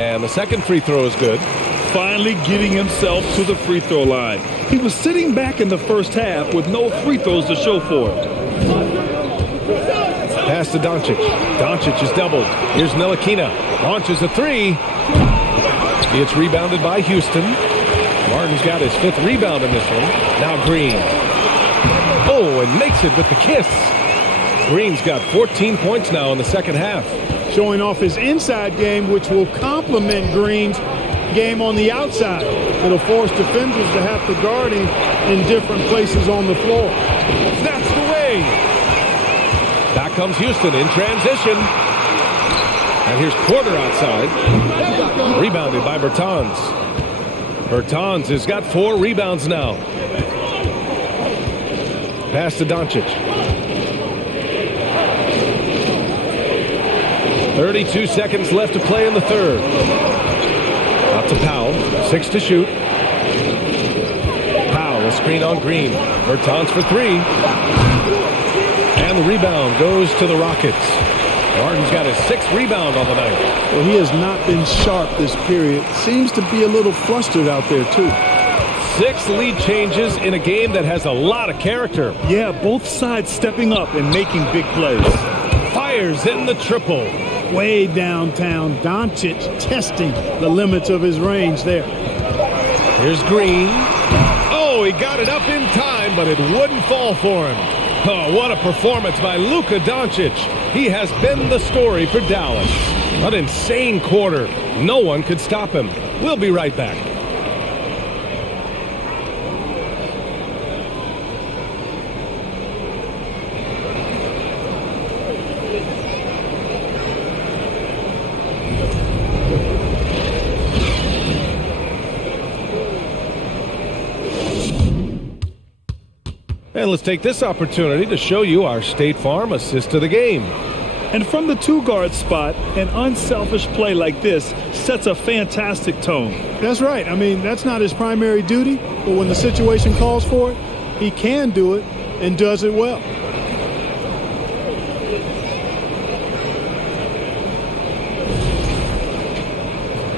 And the second free throw is good. Finally getting himself to the free throw line. He was sitting back in the first half with no free throws to show for it. Pass to Doncic. Doncic is doubled. Here's Ntilikina. Launches a three. It's rebounded by Houston. Martin's got his 5th rebound in this one. Now Green. Oh, and makes it with the kiss. Green's got 14 points now in the second half. Showing off his inside game, which will complement Green's game on the outside. It'll force defenders to have to guard him in different places on the floor. That's the way. Back comes Houston in transition. And here's Porter outside. Rebounded by Bertans. Bertans has got 4 rebounds now. Pass to Doncic. 32 seconds left to play in the third. Out to Powell. 6 to shoot. Powell, a screen on Green. Bertans for 3. And the rebound goes to the Rockets. Martin's got his 6th rebound on the night. Well, he has not been sharp this period. Seems to be a little flustered out there, too. 6 lead changes in a game that has a lot of character. Yeah, both sides stepping up and making big plays. Fires in the triple. Way downtown, Doncic testing the limits of his range there. Here's Green. Oh, he got it up in time, but it wouldn't fall for him. Oh, what a performance by Luka Doncic. He has been the story for Dallas. An insane quarter. No one could stop him. We'll be right back. And let's take this opportunity to show you our State Farm assist to the game. And from the 2-guard spot, an unselfish play like this sets a fantastic tone. That's right. I mean, that's not his primary duty, but when the situation calls for it, he can do it and does it well.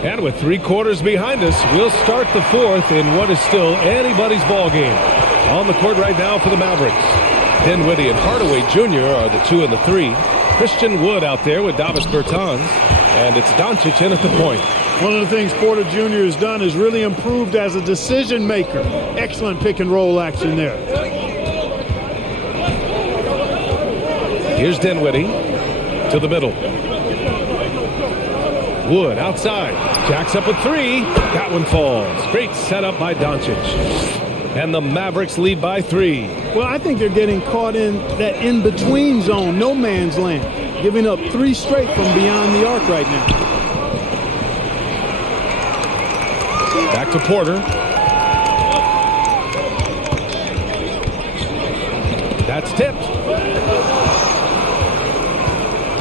And with 3 quarters behind us, we'll start the 4th in what is still anybody's ball game. On the court right now for the Mavericks. Dinwiddie and Hardaway Jr. are the 2 and the 3. Christian Wood out there with Davis Bertans. And it's Doncic in at the point. One of the things Porter Jr. has done is really improved as a decision maker. Excellent pick and roll action there. Here's Dinwiddie to the middle. Wood outside. Jacks up a 3. That one falls. Great setup by Doncic. And the Mavericks lead by 3. Well, I think they're getting caught in that in-between zone, no man's land, giving up 3 straight from beyond the arc right now. Back to Porter. That's tipped.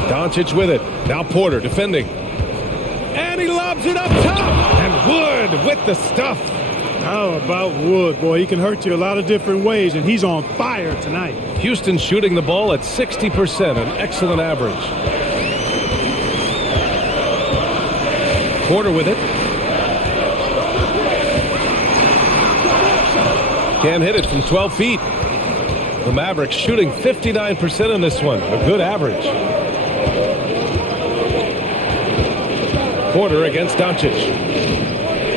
Doncic with it. Now Porter defending. And he lobs it up top. And Wood with the stuff. How about Wood? Boy, he can hurt you a lot of different ways, and he's on fire tonight. Houston shooting the ball at 60%, an excellent average. Porter with it. Can't hit it from 12 feet. The Mavericks shooting 59% in this one, a good average. Porter against Doncic.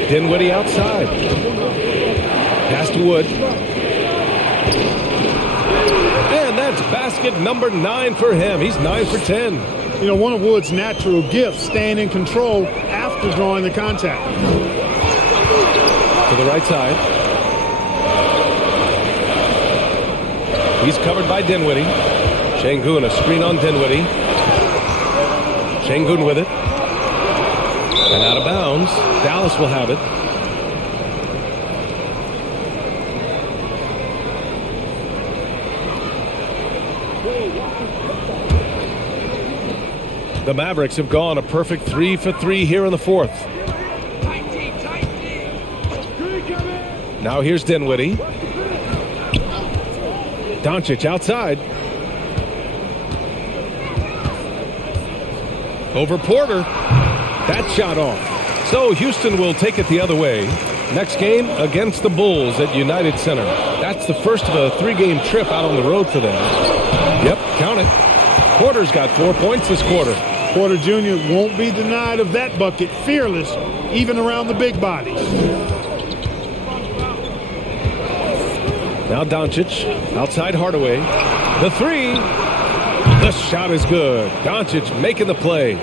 Dinwiddie outside. Pass to Wood. And that's basket number 9 for him. He's 9 for 10. You know, one of Wood's natural gifts, staying in control after drawing the contact. To the right side. He's covered by Dinwiddie. Şengün, a screen on Dinwiddie. Şengün with it. And out of bounds. Dallas will have it. The Mavericks have gone a perfect 3 for 3 here in the 4th. Now here's Dinwiddie. Doncic outside. Over Porter. That shot off. So Houston will take it the other way. Next game against the Bulls at United Center. That's the first of a 3-game trip out on the road for them. Yep, count it. Porter's got 4 points this quarter. Porter Jr. won't be denied of that bucket. Fearless, even around the big bodies. Now Doncic, outside Hardaway. The 3. The shot is good. Doncic making the play.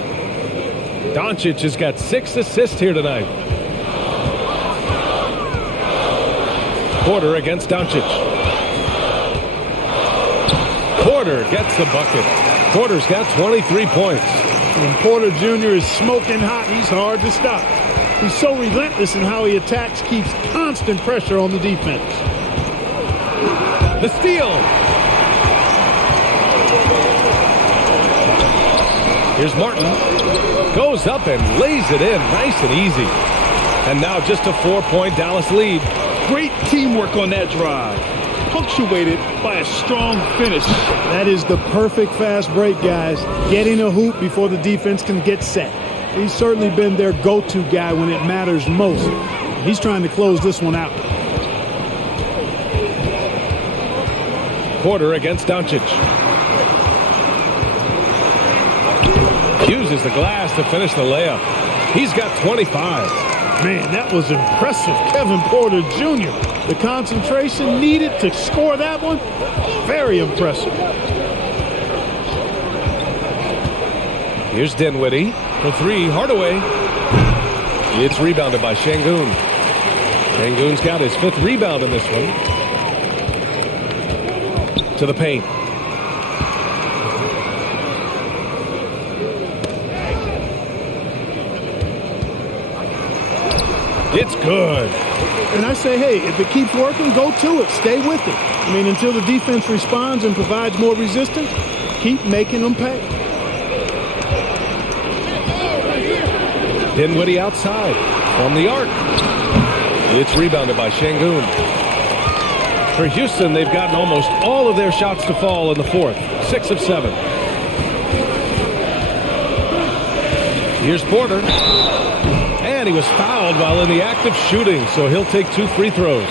Doncic has got 6 assists here tonight. Porter against Doncic. Porter gets the bucket. Porter's got 23 points. When Porter Jr. is smoking hot, he's hard to stop. He's so relentless in how he attacks, keeps constant pressure on the defense. The steal. Here's Martin. Goes up and lays it in nice and easy. And now just a 4-point Dallas lead. Great teamwork on that drive, punctuated by a strong finish. That is the perfect fast break, guys. Getting a hoop before the defense can get set. He's certainly been their go-to guy when it matters most. He's trying to close this one out. Porter against Doncic. Uses the glass to finish the layup. He's got 25. Man, that was impressive. Kevin Porter Jr. The concentration needed to score that one. Very impressive. Here's Dinwiddie for 3. Hardaway. It's rebounded by Şengün. Şengün's got his 5th rebound in this one. To the paint. It's good. And I say, hey, if it keeps working, go to it. Stay with it. I mean, until the defense responds and provides more resistance, keep making them pay. Dinwiddie outside from the arc. It's rebounded by Şengün. For Houston, they've gotten almost all of their shots to fall in the 4th. 6 of 7. Here's Porter. And he was fouled while in the act of shooting, so he'll take 2 free throws.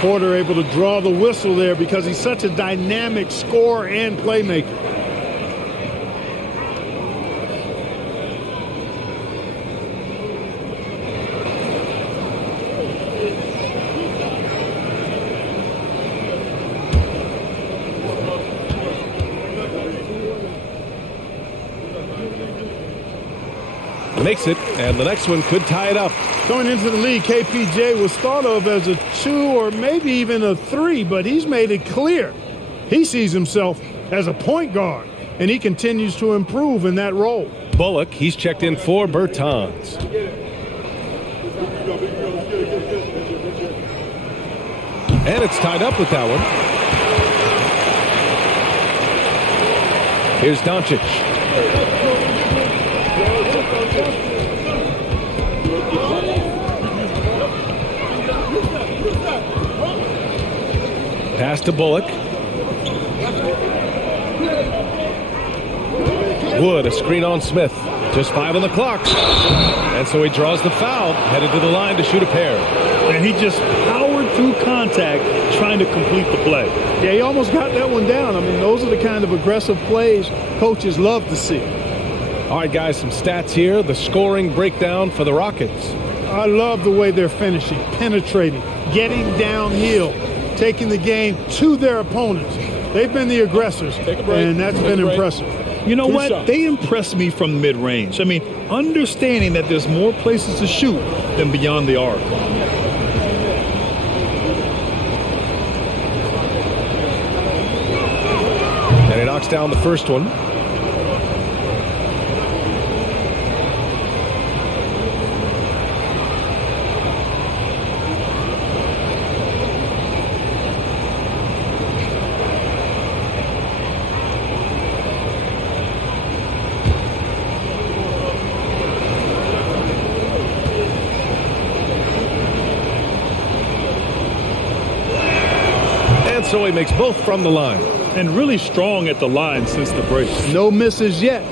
Porter able to draw the whistle there because he's such a dynamic scorer and playmaker. Makes it, and the next one could tie it up. Coming into the league, KPJ was thought of as a 2 or maybe even a 3, but he's made it clear he sees himself as a point guard, and he continues to improve in that role. Bullock, he's checked in for Bertans. And it's tied up with that one. Here's Doncic. Pass to Bullock. Wood, a screen on Smith. Just 5 on the clock. And so he draws the foul, headed to the line to shoot a pair. And he just powered through contact trying to complete the play. Yeah, he almost got that one down. I mean, those are the kind of aggressive plays coaches love to see. All right, guys, some stats here. The scoring breakdown for the Rockets. I love the way they're finishing, penetrating, getting downhill, taking the game to their opponents. They've been the aggressors, and that's been impressive. You know what? They impress me from mid-range. I mean, understanding that there's more places to shoot than beyond the arc. And he knocks down the first one. So he makes both from the line. And really strong at the line since the break. No misses yet.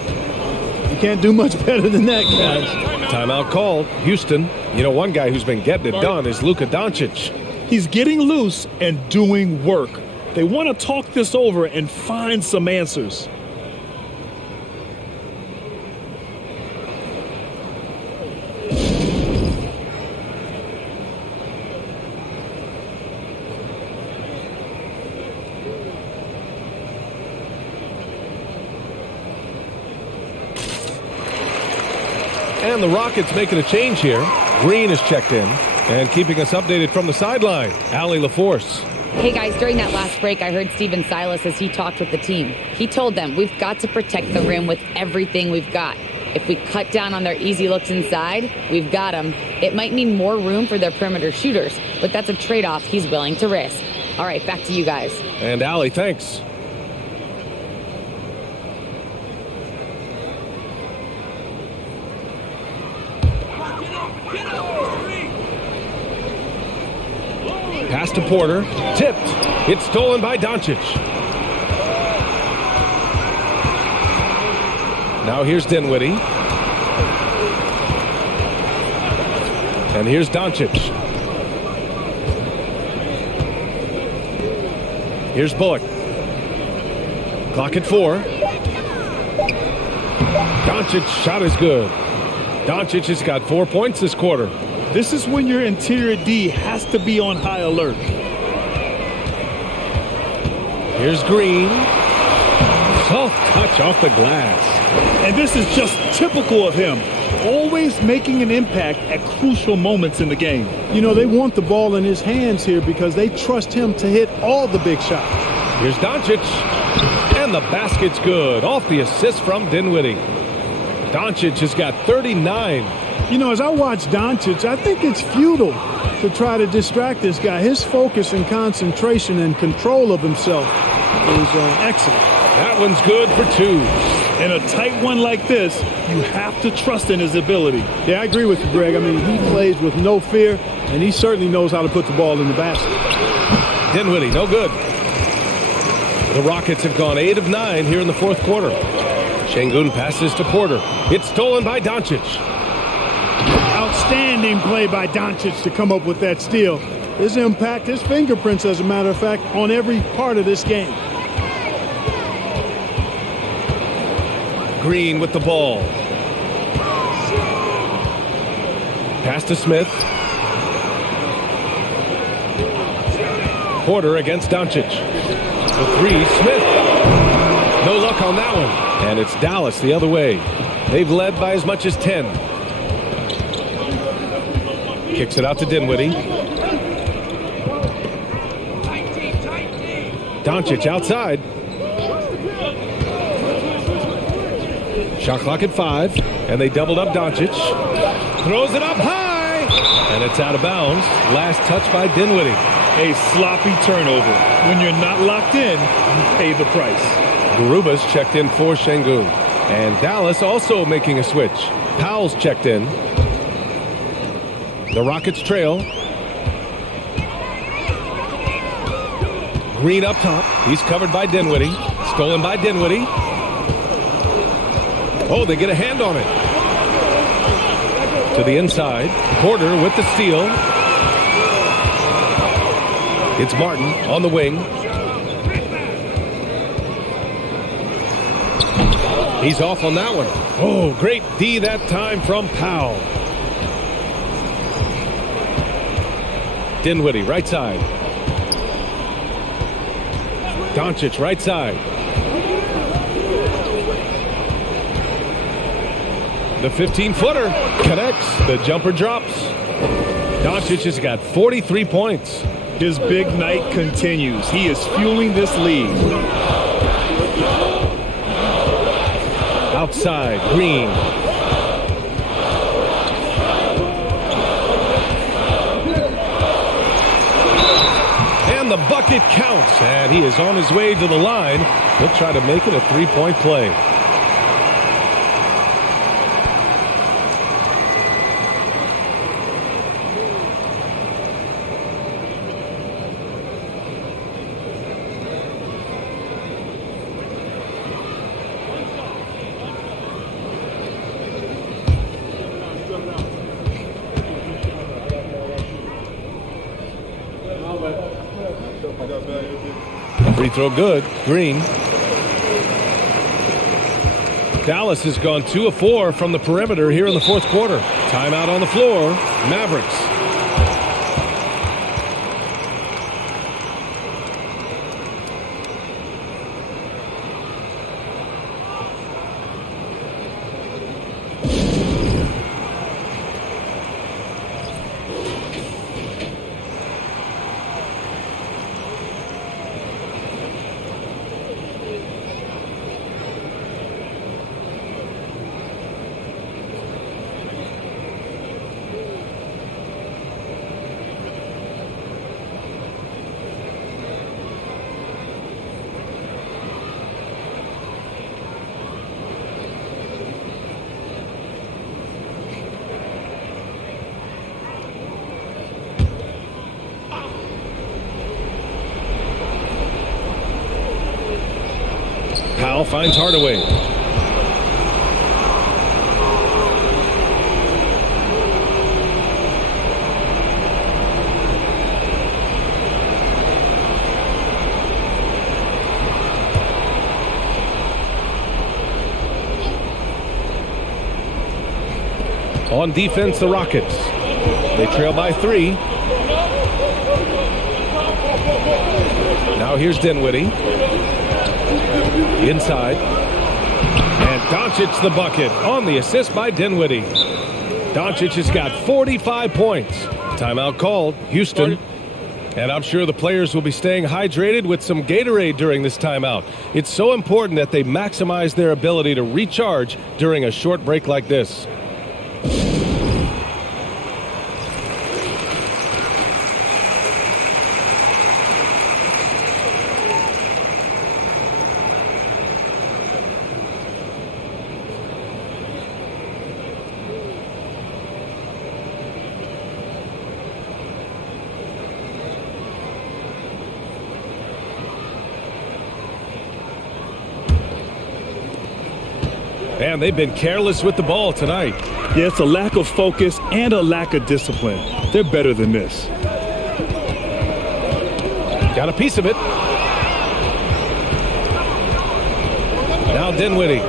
You can't do much better than that, guys. Timeout called. Houston. You know, one guy who's been getting it done is Luka Doncic. He's getting loose and doing work. They want to talk this over and find some answers. And the Rockets making a change here. Green is checked in and keeping us updated from the sideline. Allie LaForce. Hey guys, during that last break, I heard Steven Silas as he talked with the team. He told them, we've got to protect the rim with everything we've got. If we cut down on their easy looks inside, we've got them. It might mean more room for their perimeter shooters, but that's a trade-off he's willing to risk. All right, back to you guys. And Allie, thanks. Pass to Porter. Tipped. It's stolen by Doncic. Now here's Dinwiddie. And here's Doncic. Here's Bullock. Clock at 4. Doncic's shot is good. Doncic has got 4 points this quarter. This is when your interior D has to be on high alert. Here's Green. Soft touch off the glass. And this is just typical of him. Always making an impact at crucial moments in the game. You know, they want the ball in his hands here because they trust him to hit all the big shots. Here's Doncic. And the basket's good. Off the assist from Dinwiddie. Doncic has got 39. You know, as I watch Doncic, I think it's futile to try to distract this guy. His focus and concentration and control of himself is excellent. That one's good for 2. In a tight one like this, you have to trust in his ability. Yeah, I agree with you, Greg. I mean, he plays with no fear, and he certainly knows how to put the ball in the basket. Dinwiddie, no good. The Rockets have gone 8 of 9 here in the fourth quarter. Şengün passes to Porter. It's stolen by Doncic. Outstanding play by Doncic to come up with that steal. His impact, his fingerprints, as a matter of fact, on every part of this game. Green with the ball. Pass to Smith. Porter against Doncic. The 3, Smith. No luck on that one. And it's Dallas the other way. They've led by as much as 10. Kicks it out to Dinwiddie. Doncic outside. Shot clock at 5, and they doubled up Doncic. Throws it up high, and it's out of bounds. Last touch by Dinwiddie. A sloppy turnover. When you're not locked in, you pay the price. Garuba's checked in for Şengün. And Dallas also making a switch. Powell's checked in. The Rockets trail. Green up top. He's covered by Dinwiddie. Stolen by Dinwiddie. Oh, they get a hand on it. To the inside. Porter with the steal. It's Martin on the wing. He's off on that one. Oh, great D that time from Powell. Dinwiddie, right side. Doncic, right side. The 15-footer connects. The jumper drops. Doncic has got 43 points. His big night continues. He is fueling this league. Outside, Green. And the bucket counts. And he is on his way to the line. He'll try to make it a three-point play. Free throw good. Green. Dallas has gone 2 of 4 from the perimeter here in the fourth quarter. Timeout on the floor. Mavericks. Powell finds Hardaway. On defense, the Rockets. They trail by 3. Now here's Dinwiddie. Inside. And Doncic the bucket on the assist by Dinwiddie. Doncic has got 45 points. Timeout called. Houston. And I'm sure the players will be staying hydrated with some Gatorade during this timeout. It's so important that they maximize their ability to recharge during a short break like this. And they've been careless with the ball tonight. Yeah, it's a lack of focus and a lack of discipline. They're better than this. Got a piece of it. Now Dinwiddie.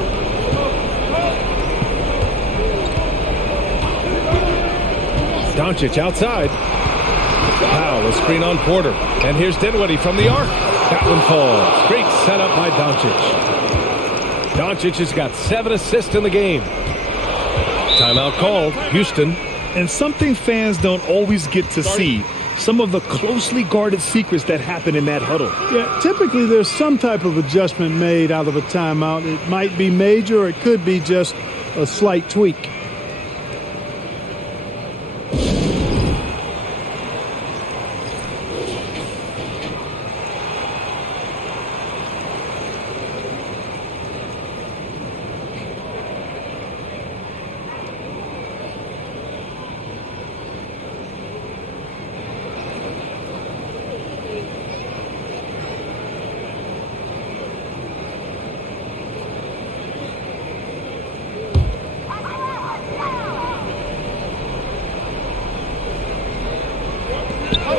Doncic outside. Powell, a screen on Porter. And here's Dinwiddie from the arc. That one falls. Great setup by Doncic. Doncic has got 7 assists in the game. Timeout called. Houston. And something fans don't always get to see, some of the closely guarded secrets that happen in that huddle. Yeah, typically there's some type of adjustment made out of a timeout. It might be major or it could be just a slight tweak.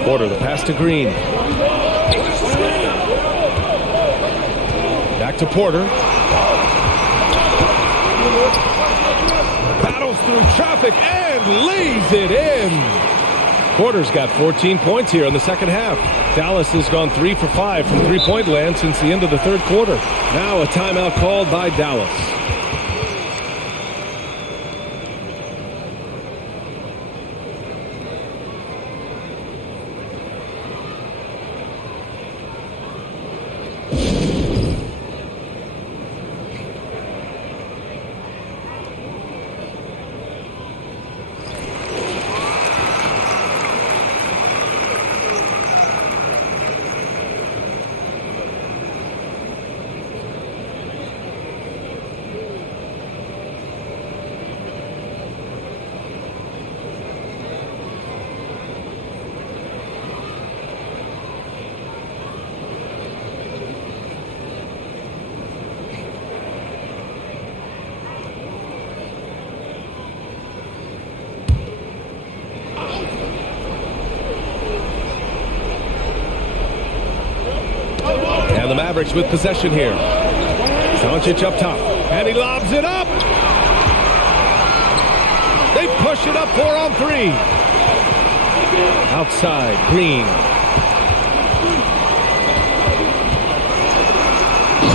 Porter, the pass to Green. Back to Porter. Battles through traffic and lays it in. Porter's got 14 points here in the second half. Dallas has gone 3 for 5 from three-point land since the end of the third quarter. Now a timeout called by Dallas. And the Mavericks with possession here. Doncic up top, and he lobs it up. They push it up 4-on-3. Outside, Green.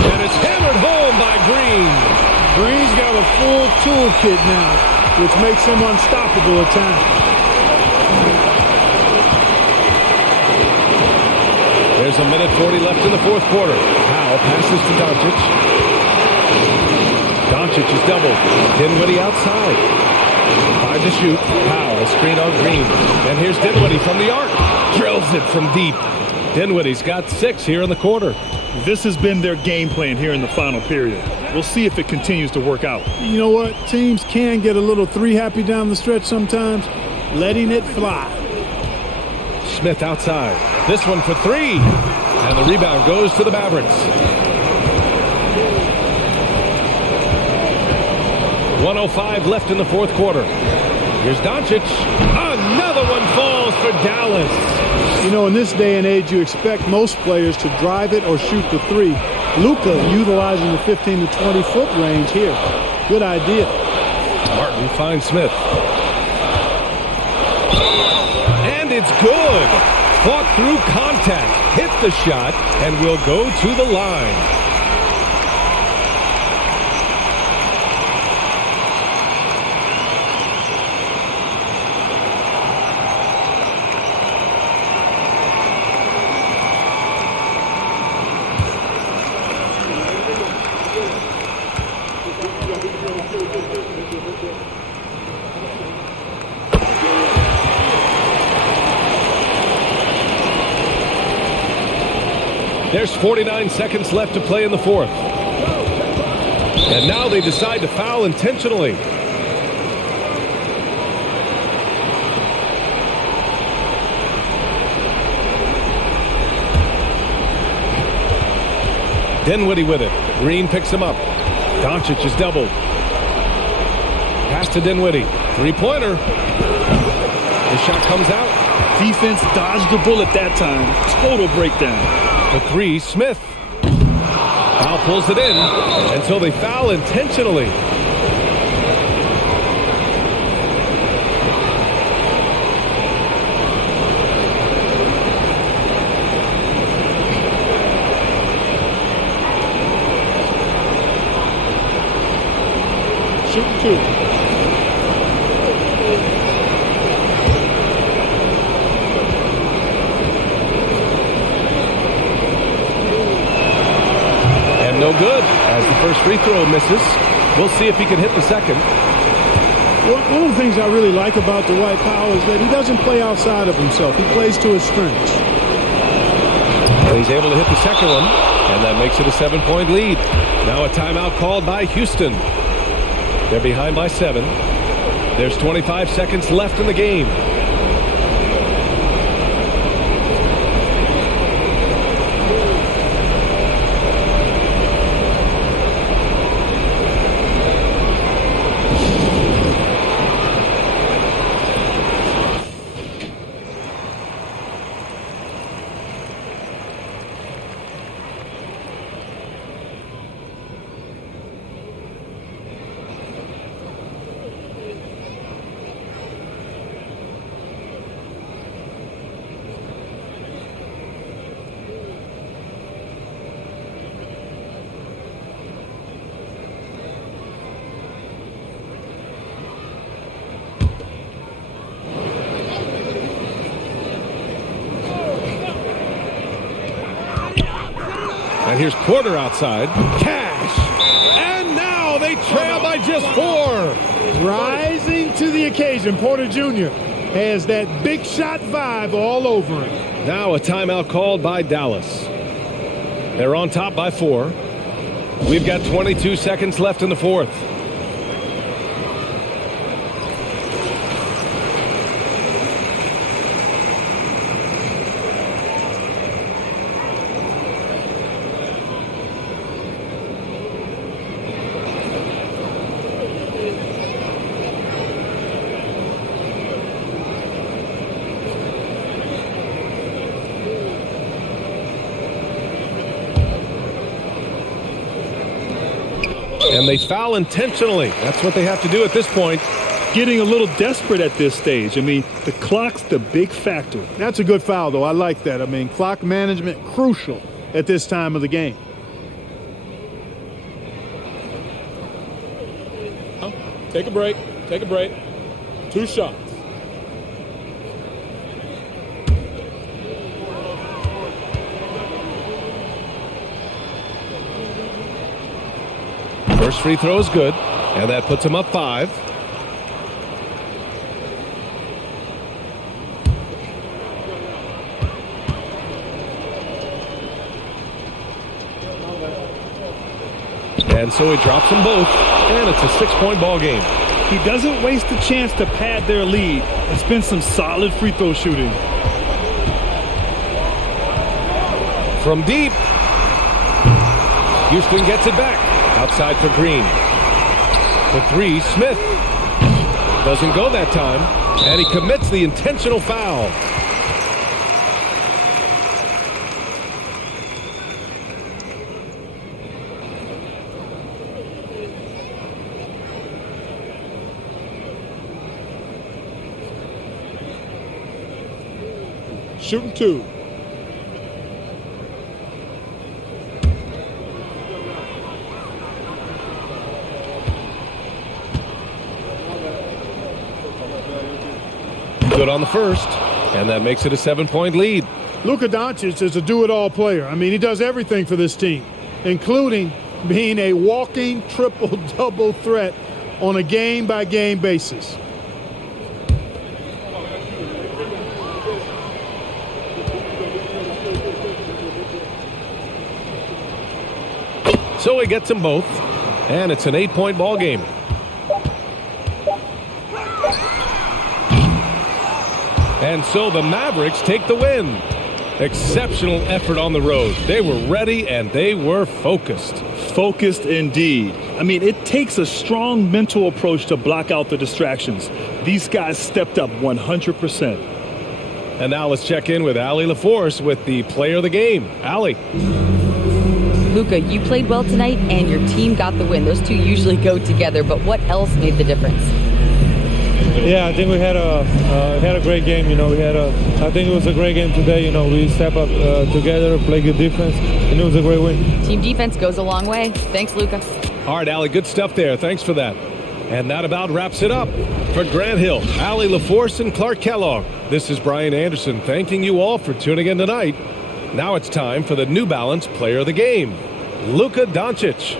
And it's hammered home by Green. Green's got a full toolkit now, which makes him unstoppable at times. There's a minute 40 left in the fourth quarter. Powell passes to Doncic. Doncic is doubled. Dinwiddie outside. 5 to shoot. Powell, screen on Green. And here's Dinwiddie from the arc. Drills it from deep. Dinwiddie's got 6 here in the quarter. This has been their game plan here in the final period. We'll see if it continues to work out. You know what? Teams can get a little three happy down the stretch sometimes. Letting it fly. Smith outside. This one for 3. And the rebound goes to the Mavericks. 1:05 left in the fourth quarter. Here's Doncic. Another one falls for Dallas. You know, in this day and age, you expect most players to drive it or shoot the three. Luka utilizing the 15 to 20 foot range here. Good idea. Martin finds Smith. And it's good. Fought through contact, hit the shot, and will go to the line. There's 49 seconds left to play in the fourth. And now they decide to foul intentionally. Dinwiddie with it. Green picks him up. Doncic is doubled. Pass to Dinwiddie. Three-pointer. The shot comes out. Defense dodged the bullet that time. Total breakdown. The 3, Smith. Foul pulls it in until they foul intentionally. Shoot 2. As the first free throw misses, we'll see if he can hit the second. One of the things I really like about Dwight Powell is that he doesn't play outside of himself. He plays to his strengths. And he's able to hit the second one, and that makes it a 7-point lead. Now a timeout called by Houston. They're behind by 7. There's 25 seconds left in the game. And here's Porter outside. Cash. And now they trail by just 4. Rising to the occasion, Porter Jr. has that big shot vibe all over him. Now a timeout called by Dallas. They're on top by 4. We've got 22 seconds left in the fourth. And they foul intentionally. That's what they have to do at this point. Getting a little desperate at this stage. I mean, the clock's the big factor. That's a good foul, though. I like that. I mean, clock management crucial at this time of the game. Take a break. Take a break. 2 shots. First free throw is good, and that puts him up 5. And so he drops them both, and it's a 6-point ball game. He doesn't waste the chance to pad their lead. It's been some solid free throw shooting. From deep, Houston gets it back. Outside for Green. For 3, Smith. Doesn't go that time, and he commits the intentional foul. Shooting 2. Good on the first, and that makes it a 7-point lead. Luka Doncic is a do-it-all player. I mean, he does everything for this team, including being a walking triple-double threat on a game-by-game basis. So he gets them both, and it's an 8-point ball game. And so the Mavericks take the win. Exceptional effort on the road. They were ready and they were focused. Focused indeed. I mean, it takes a strong mental approach to block out the distractions. These guys stepped up 100%. And now let's check in with Allie LaForce with the player of the game. Allie. Luka, you played well tonight and your team got the win. Those two usually go together, but what else made the difference? Yeah, I think we had a great game. You know, I think it was a great game today. You know, we step up together, play good defense, and it was a great win. Team defense goes a long way. Thanks, Luka. All right, Allie, good stuff there. Thanks for that. And that about wraps it up. For Grant Hill, Allie LaForce, and Clark Kellogg, this is Brian Anderson thanking you all for tuning in tonight. Now it's time for the New Balance Player of the Game, Luka Doncic.